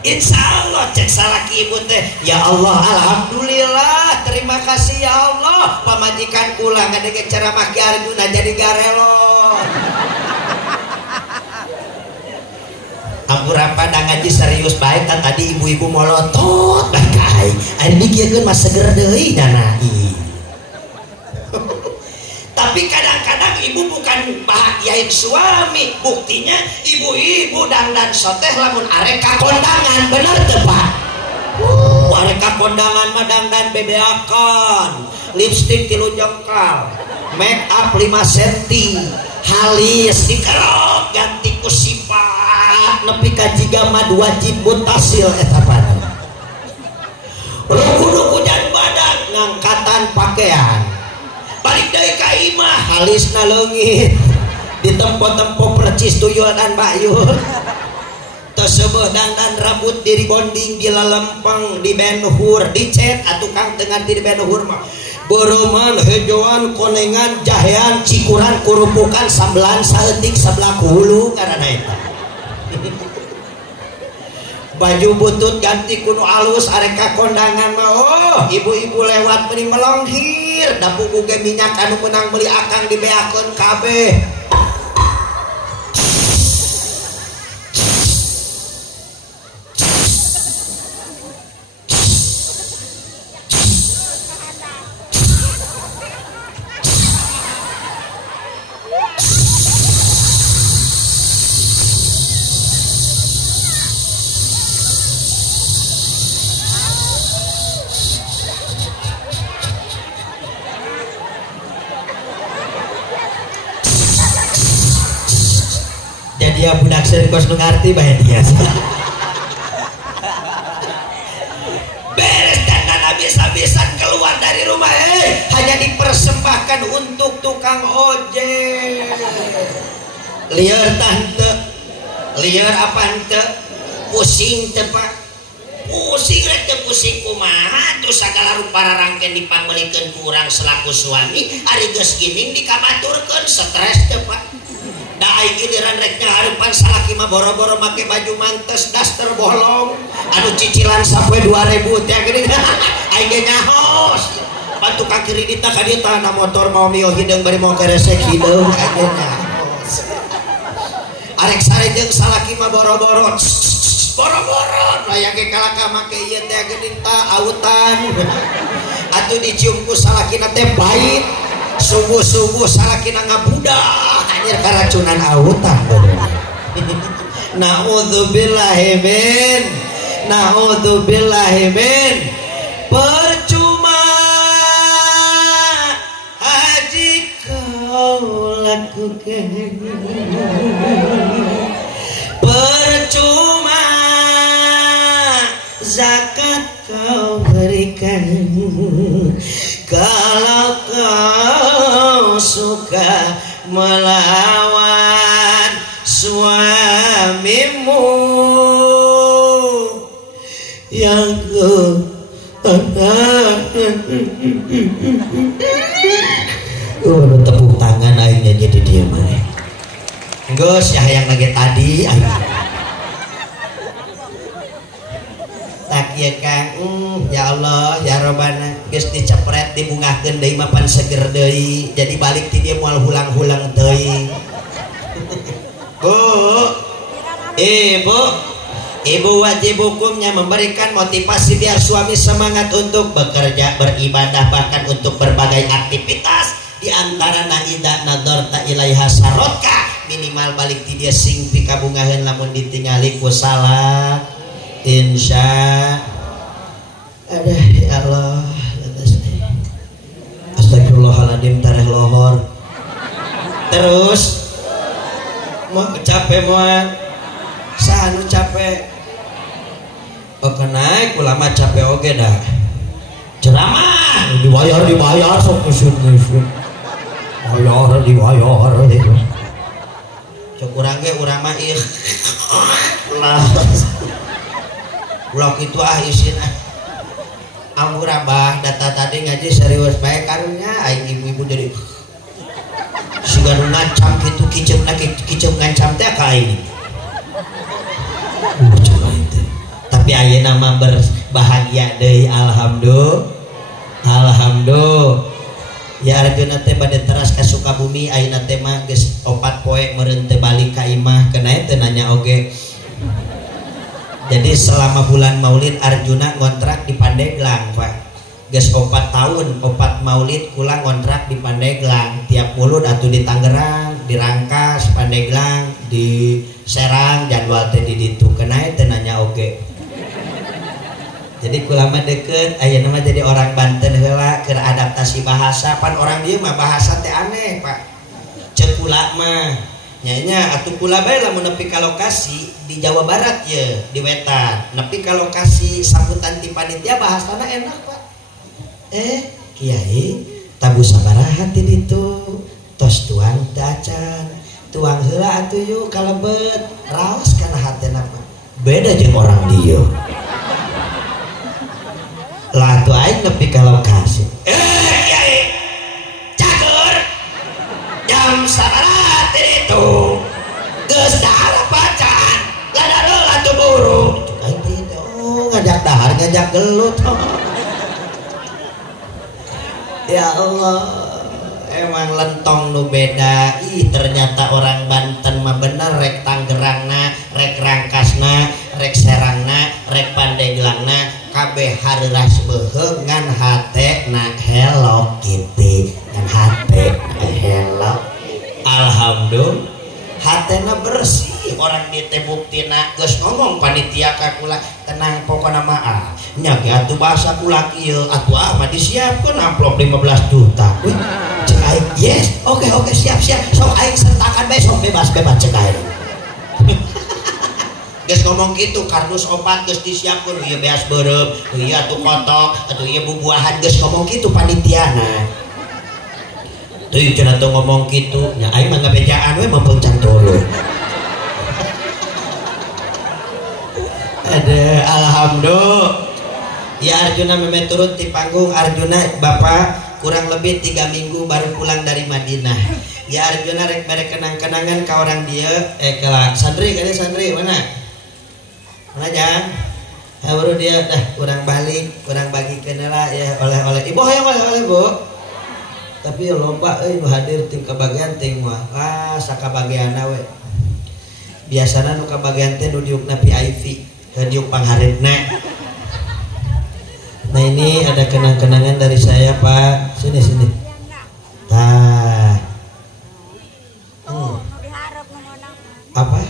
Insya Allah cek salaki ibu teh, ya Allah alhamdulillah terima kasih ya Allah pamajikan kula ngadege ceramah Ki Arjuna jadi garelon. Ampura pada ngaji serius baik kan tadi ibu-ibu molotot baik aing. Aing dikiekeun mah seger deui danai. Tapi kadang-kadang ibu bukan bahagiain suami, buktinya ibu-ibu dandan soteh lamun arek ka kondangan bener teu Pak? Arek ka kondangan mah dandan bebeakan, lipstik 3 jengkal, make up 5 cm, halis dikerok ganti ku sifat nepi ka jiga mad wajib mutasil eta pan. Kudu hujan badak ngangkatan pakaian. Balik dari ka imah halisna leungit di tempo-tempo percis tuyul dan bayur tersebut dandan rambut diri bonding gila lempeng di benhur dicet atuh Kang dengan di benhur mah beureman hejoan konengan jahean cikuran kurupukan sambelan saeutik sebelah hulu karena eta. Baju butut ganti kuno alus areka kondangan mah oh ibu-ibu lewat beri melonghir da pugu ge minyak anu menang beli akang dibeakeun kabeh. Dia budak serikos nu ngarti bae dia. Beres dandan habis-habisan keluar dari rumah hanya dipersembahkan untuk tukang ojek. Lieur tante, lieur apa ente? Pusing teu Pak? Pusing rek teu pusing kumaha tuh sagala rupa rarangkeun dipambelikeun ku urang selaku suami ari geus geuning dikabaturkeun stres teu Pak? Da aing giliran rek ngahareupan salaki mah boro-boro make baju mantes daster bolong anu cicilan sapoe 2000 teh geuning aing ge nyaho bantu ka kiri dita ka dieu tah motor mau mio hideung bari mau keresek hideung aing ge nyaho arek sarejeng salaki mah boro-boro boro-boro aya ge kalaka make ieu teh geuning tah autan atuh dicium ku salakina teh pait subuh-subuh salakina ngabudah anjir karacunan autan. Naudzubillahi min percuma haji kau lakukan, percuma zakat kau berikan, kalau kau suka melawan suamimu yang tepuk tangan aingnya jadi dia mah. Geus ya yang lagi tadi aing. Tak ya Kang, ya Allah ya Robbana geus dicepret dibungahkeun deui mah pan seger deui jadi balik ti dia moal hulang-hulang teuing. Bu, ibu wajib hukumnya memberikan motivasi biar suami semangat untuk bekerja, beribadah, bahkan untuk berbagai aktivitas. Di antara naida nadorta ilaiha sarotka, minimal balik ti dia sing pikabungaheun lamun ditingali ku salat. Insya ada ya Allah. Astagfirullahaladzim tareh lohor. Terus mau capek mau sanu capek. Oke naik ulama capek oge dah. Ceramah dibayar sok musyuk. Dibayar. Cok urang ge urang mah ieu. Blok itu isina ampun abah data tadi ngaji serius baik karunya aing ibu-ibu jadi siga nu ngancam kitu kiceum ngancam teh ka aing tapi ayeuna mah berbahagia deui alhamdulillah ya argeuna teh bade teras ka Sukabumi ayeuna teh mah geus 4 poe meureun teh balik ka imah kenae teh nanya oge. Jadi selama bulan Maulid Arjuna ngontrak di Pandeglang Pak. Geus 4 tahun 4 Maulid kula ngontrak di Pandeglang. Tiap mulut atuh di Tangerang, di Rangkas, Pandeglang, di Serang jadwal teh di ditu. Kenae teh nanya oge. Jadi kula mah deukeut ayeuna mah jadi orang Banten heula keur adaptasi bahasa. Pan orang dieu mah bahasa teh aneh Pak. Ceuk kula mah nyanya atuh kula bae lamun nepi ka lokasi di Jawa Barat ya di Wetan nepi ka lokasi sambutan ti panitia bahasana enak Pak. Kiai tabu sabaraha ti ditu tos tuang teu acan tuang heula atuh yuk kalebet raos kana hatena Pak. Beda jeung orang dieu. Lah atuh aing nepi ka lokasi. Kiai cager jam sabaraha itu geus dahar pacan ladaro atuh buru aing teh ngajak dahar ngajak gelut ya Allah emang lentong nu beda ternyata orang Banten mah bener rek Tanggerangna rek Rangkasna rek Serangna rek Pandeglangna kabeh hareras beuheung ngan hatena Hello Kitty ngan hate hello. Alhamdulillah hatena bersih orang di teh buktina geus ngomong panitia ka kula tenang pokona mah nya ge atuh bahasa kula kieu atuh mah disiapkeun amplop 15 juta we cek aing yes oke siap sok aing sertakan besok bebas cek aing geus ngomong kitu kardus opat geus disiapkeun ieu beas beureum ieu atuh kotok atuh ieu bubuahan geus ngomong kitu panitiana. Tuh cenah tuh ngomong gitu, nya aing mah ngabejaan we mempeuncan tuluy. Ada alhamdulillah. Ya Arjuna meme turun di panggung Arjuna Bapak kurang lebih 3 minggu baru pulang dari Madinah. Ya Arjuna rek mere kenang-kenangan ka orang dia kelak santri kali santri mana? Mana Jang? Baru dia dah kurang balik, kurang bagikeun lah ya oleh-oleh. Ibu hoyong oleh-oleh, Bu. Tapi lomba nu hadir tim kabagian ting mah sakabagianna we biasana nu kabagian teh nu diukna VIP diuk panghareupna. Nah ini ada kenang-kenangan dari saya Pak. Sini apa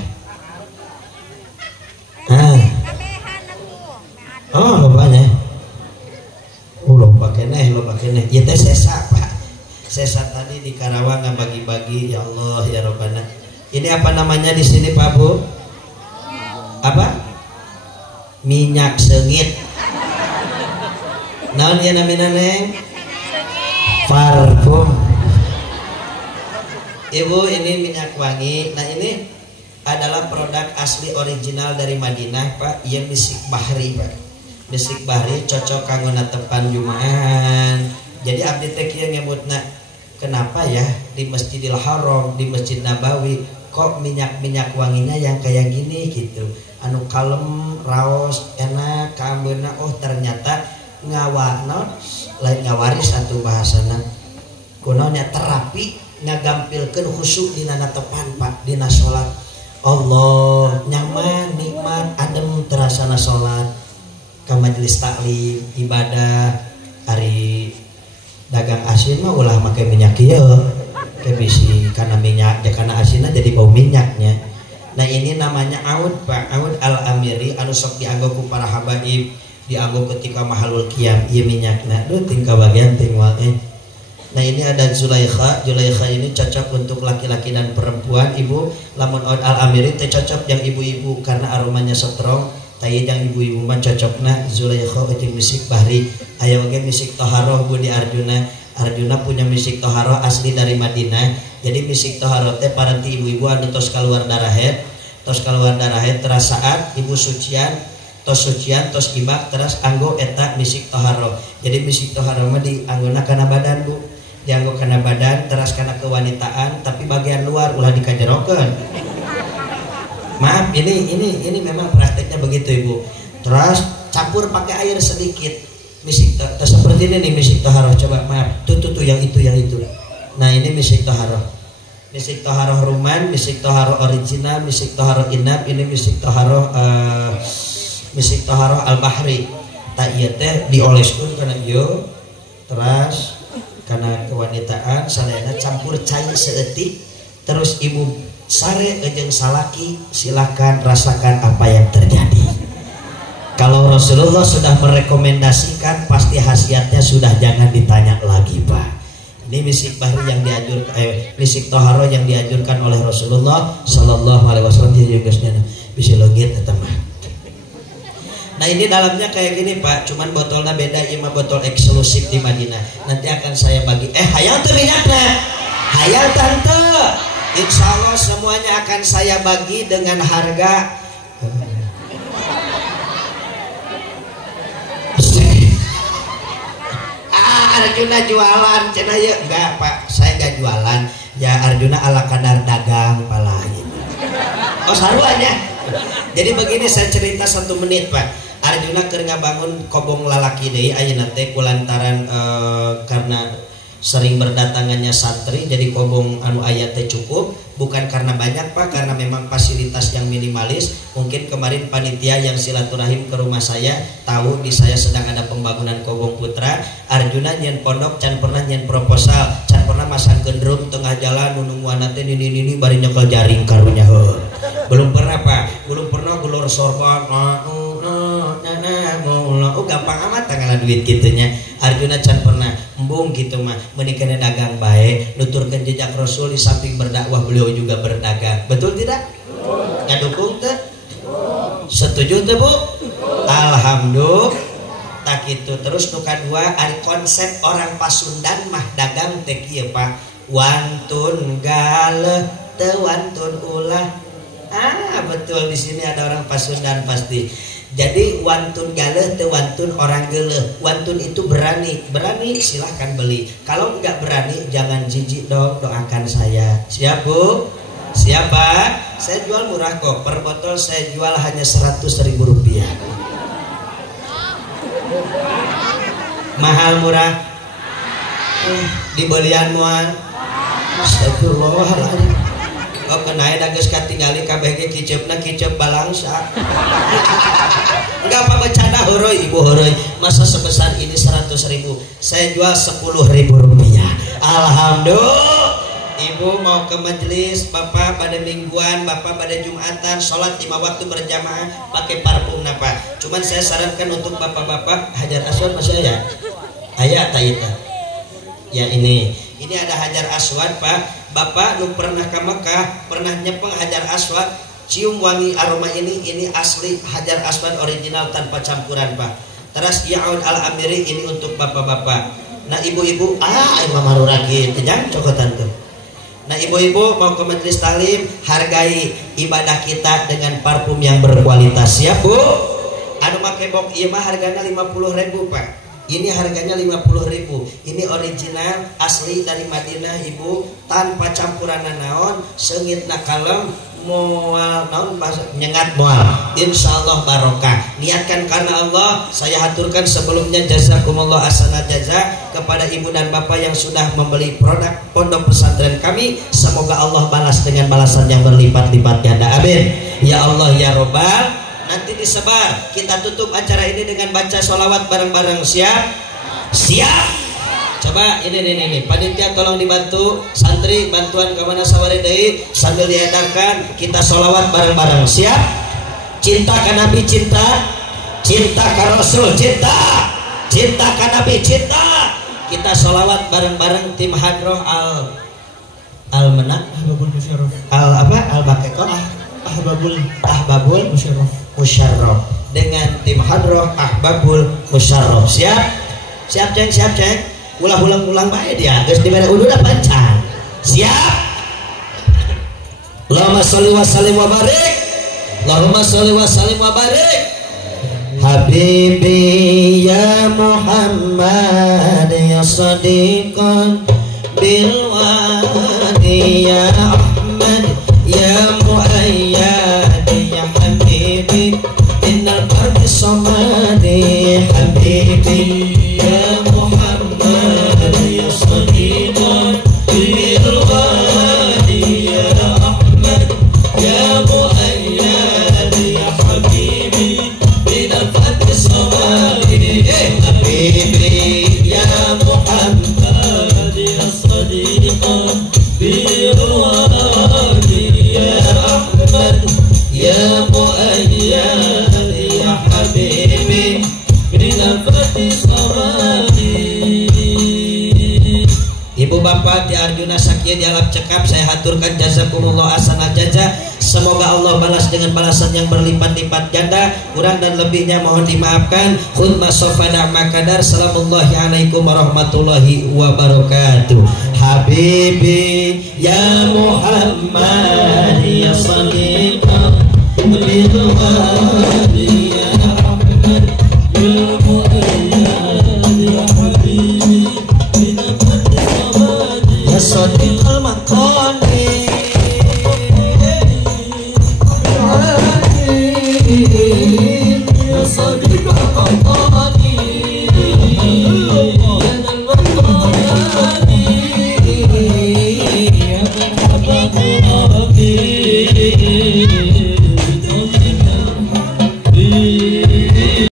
lombanya lomba keneh ieu teh sesa Pak. Sesa tadi di Karawang bagi-bagi ya Allah ya Robbana. Ini apa namanya di sini Pak Bu? Apa? Minyak sengit. Naon ieu namina Neng? Parfum. Ibu ini minyak wangi. Nah ini adalah produk asli original dari Madinah Pak. Ieu misik bahri Pak. Misik bahri cocok kanggo natepan jumaahan. Jadi abdi teh kieu nyebutna kenapa ya di Masjidil Haram, di Masjid Nabawi kok minyak-minyak wanginya yang kayak gini gitu, anu kalem, raos, enak, kaambeuna. Oh ternyata ngawano lain ngawaris atuh bahasana kunaonnya terapi ngagampilkeun khusyuk dina tepan Pak dina salat. Allah nyaman, nikmat, adem terasana salat ka majelis taklim ibadah. Ari dagang asin mah ulah make minyak ieu ke bisi karena minyak ya karena asinnya jadi bau minyaknya. Nah ini namanya aud Pak, aud al-amiri anu sok dianggo ku para habaib, dianggo ketika mahalul qiyam ieu minyakna duh tingkah bagian tinggal Nah ini ada Zulaikha. Zulaikha ini cocok untuk laki-laki dan perempuan. Ibu lamun aud al-amiri teh cocok yang ibu-ibu karena aromanya strong. Tapi yang ibu-ibu mah cocokna Zulaikha itu misik bahri. Aya oge misik toharoh Budi Arjuna. Arjuna punya misik toharoh asli dari Madinah. Jadi misik toharoh teh paranti ibu-ibu anu tos kaluar darahet. Tos kaluar darahet terasaat ibu sucian, tos ibak teras anggo eta misik toharoh. Jadi misik toharoh mah dianggona kana badan Bu. Dianggo kana badan teras kana kewanitaan, tapi bagian luar ulah dikajerokeun. Maaf, ini memang prakteknya begitu Ibu. Terus campur pakai air sedikit. Misik seperti ini nih misik toharoh. Coba maaf, tuh yang itu. Nah ini misik toharoh. Misik toharoh ruman, misik toharoh original, misik toharoh inap. Ini misik toharoh al-bahri. Tak iya teh dioleskeun kana ieu. Terus karena kewanitaan salena campur cai seeutik. Terus ibu sare jeung salaki silakan rasakan apa yang terjadi. Kalau Rasulullah sudah merekomendasikan pasti khasiatnya sudah jangan ditanya lagi Pak. Ini misik bahri yang dianjurkan misik toharo yang dianjurkan oleh Rasulullah Sallallahu Alaihi Wasallam bisa legit teman. Nah ini dalamnya kayak gini Pak, cuman botolnya beda, ini mah botol eksklusif di Madinah. Nanti akan saya bagi. Hayal tuh minyaknya, hayal tante. Insya Allah semuanya akan saya bagi dengan harga Arjuna jualan cina ya enggak Pak, saya enggak jualan ya. Arjuna ala kadar dagang palahin. Oh saruannya. Jadi begini saya cerita 1 menit Pak. Arjuna keur ngabangun kobong lalaki deui ayeuna teh kulantaran karena sering berdatangannya santri, jadi kobong anu aya teh cukup, bukan karena banyak Pak, karena memang fasilitas yang minimalis. Mungkin kemarin panitia yang silaturahim ke rumah saya tahu di saya sedang ada pembangunan kobong putra. Arjuna nyen pondok can pernah nyen proposal, can pernah masang gendrum tengah jalan nunungwana teh ini bari nyekel jaring karunya heuh. Belum pernah Pak, belum pernah gulur sorban gampang amat tanggalan duit gitunya. Arjuna can pernah embung gitu mah menikahnya dagang baik, nuturkan jejak Rasul, di samping berdakwah beliau juga berdagang. Betul tidak? Ngadukung teh? Setuju teh Bu? Alhamdulillah. Tak itu terus nu kadua ari konsep orang Pasundan mah dagang teh kieu Pak. Wantun galeh teu wantun ulah. Betul di sini ada orang Pasundan pasti. Jadi wantun galeh teu wantun orang geuleuh. Wantun itu berani silahkan beli. Kalau enggak berani jangan jijik dong, doakan saya. Siap Bu? Siapa? Saya jual murah kok. Per botol saya jual hanya 100.000 rupiah. Mahal murah? Dibelian moal? Astagfirullahaladzim. Oh kenai dages katingali KBG kicepna kicep balangsa. Enggak apa bercanda horoy ibu horoy. Masa sebesar ini 100.000, saya jual 10.000 rupiah. Alhamdulillah. Ibu mau ke majelis, bapak pada mingguan, bapak pada jumatan, sholat 5 waktu berjamaah pakai parfum napa. Cuman saya sarankan untuk bapak-bapak Hajar Aswad masih ada. Ayat taita. Ya ini ada Hajar Aswad Pak. Bapak lu pernah ke Mekah, pernah nyepeng Hajar Aswad, cium wangi aroma ini asli Hajar Aswad original tanpa campuran Pak. Terus Ya'ud al-Amiri ini untuk bapak-bapak. Nah ibu-ibu, imam maruragi, jangan cokotan tuh. Nah ibu-ibu mau ke majelis talim, hargai ibadah kita dengan parfum yang berkualitas. Siap Bu? Anu make bok ieu mah hargana 50.000 Pak. Ini harganya 50.000. Ini original asli dari Madinah ibu, tanpa campuran naon, seungit kalem, moal naon nyengat moal. Insyaallah barokah. Niatkan karena Allah. Saya haturkan sebelumnya jazakumullah ahsanal jaza kepada ibu dan bapak yang sudah membeli produk pondok pesantren kami. Semoga Allah balas dengan balasan yang berlipat-lipat ganda. Amin. Ya Allah ya Robbal. Nanti disebar. Kita tutup acara ini dengan baca sholawat bareng-bareng. Siap? Siap. Coba ini panitia tolong dibantu, santri bantuan ke mana sawari deui sambil diedarkan kita sholawat bareng-bareng. Siap? Cinta ka Nabi, cinta ka Rasul, cinta ka Nabi, cinta. Kita sholawat bareng-bareng tim Hadroh al menang al apa al bakekoh ahbabul musyarraf dengan tim Hadroh ahbabul musyarraf. Siap ceng ulang bae dia geus dibere uduna pancang. Siap. Allahumma sholli wa sallim wa barik. Allahumma sholli wa sallim wa barik. Habibi ya Muhammad ya sadiqan bil wadi ya Ahmad ya muayyad ya habibi innal qalbi samadi habibi ya Muhammad ya sadiqan bil wadi ya Ahmad ya muayyad ya habibi innal qalbi samadi habibi ya Muhammad ya sadiqan bil wadi ya muayyad ya habibi binafati samadi. Ibu bapak di Arjuna Sakya di alam cekap, saya haturkan jazakumullah ahsanal jaza. Semoga Allah balas dengan balasan yang berlipat-lipat ganda. Kurang dan lebihnya mohon dimaafkan. Khudma sofada makadar. Assalamullahi alaikum warahmatullahi wabarakatuh. Habibi ya Muhammad ya sadiqan bil wadi ya Ahmad ya muayyad ya habibi binafati samadi ya sadiqal maqami ya sadiqal maqami ya dal maqami ya marhaban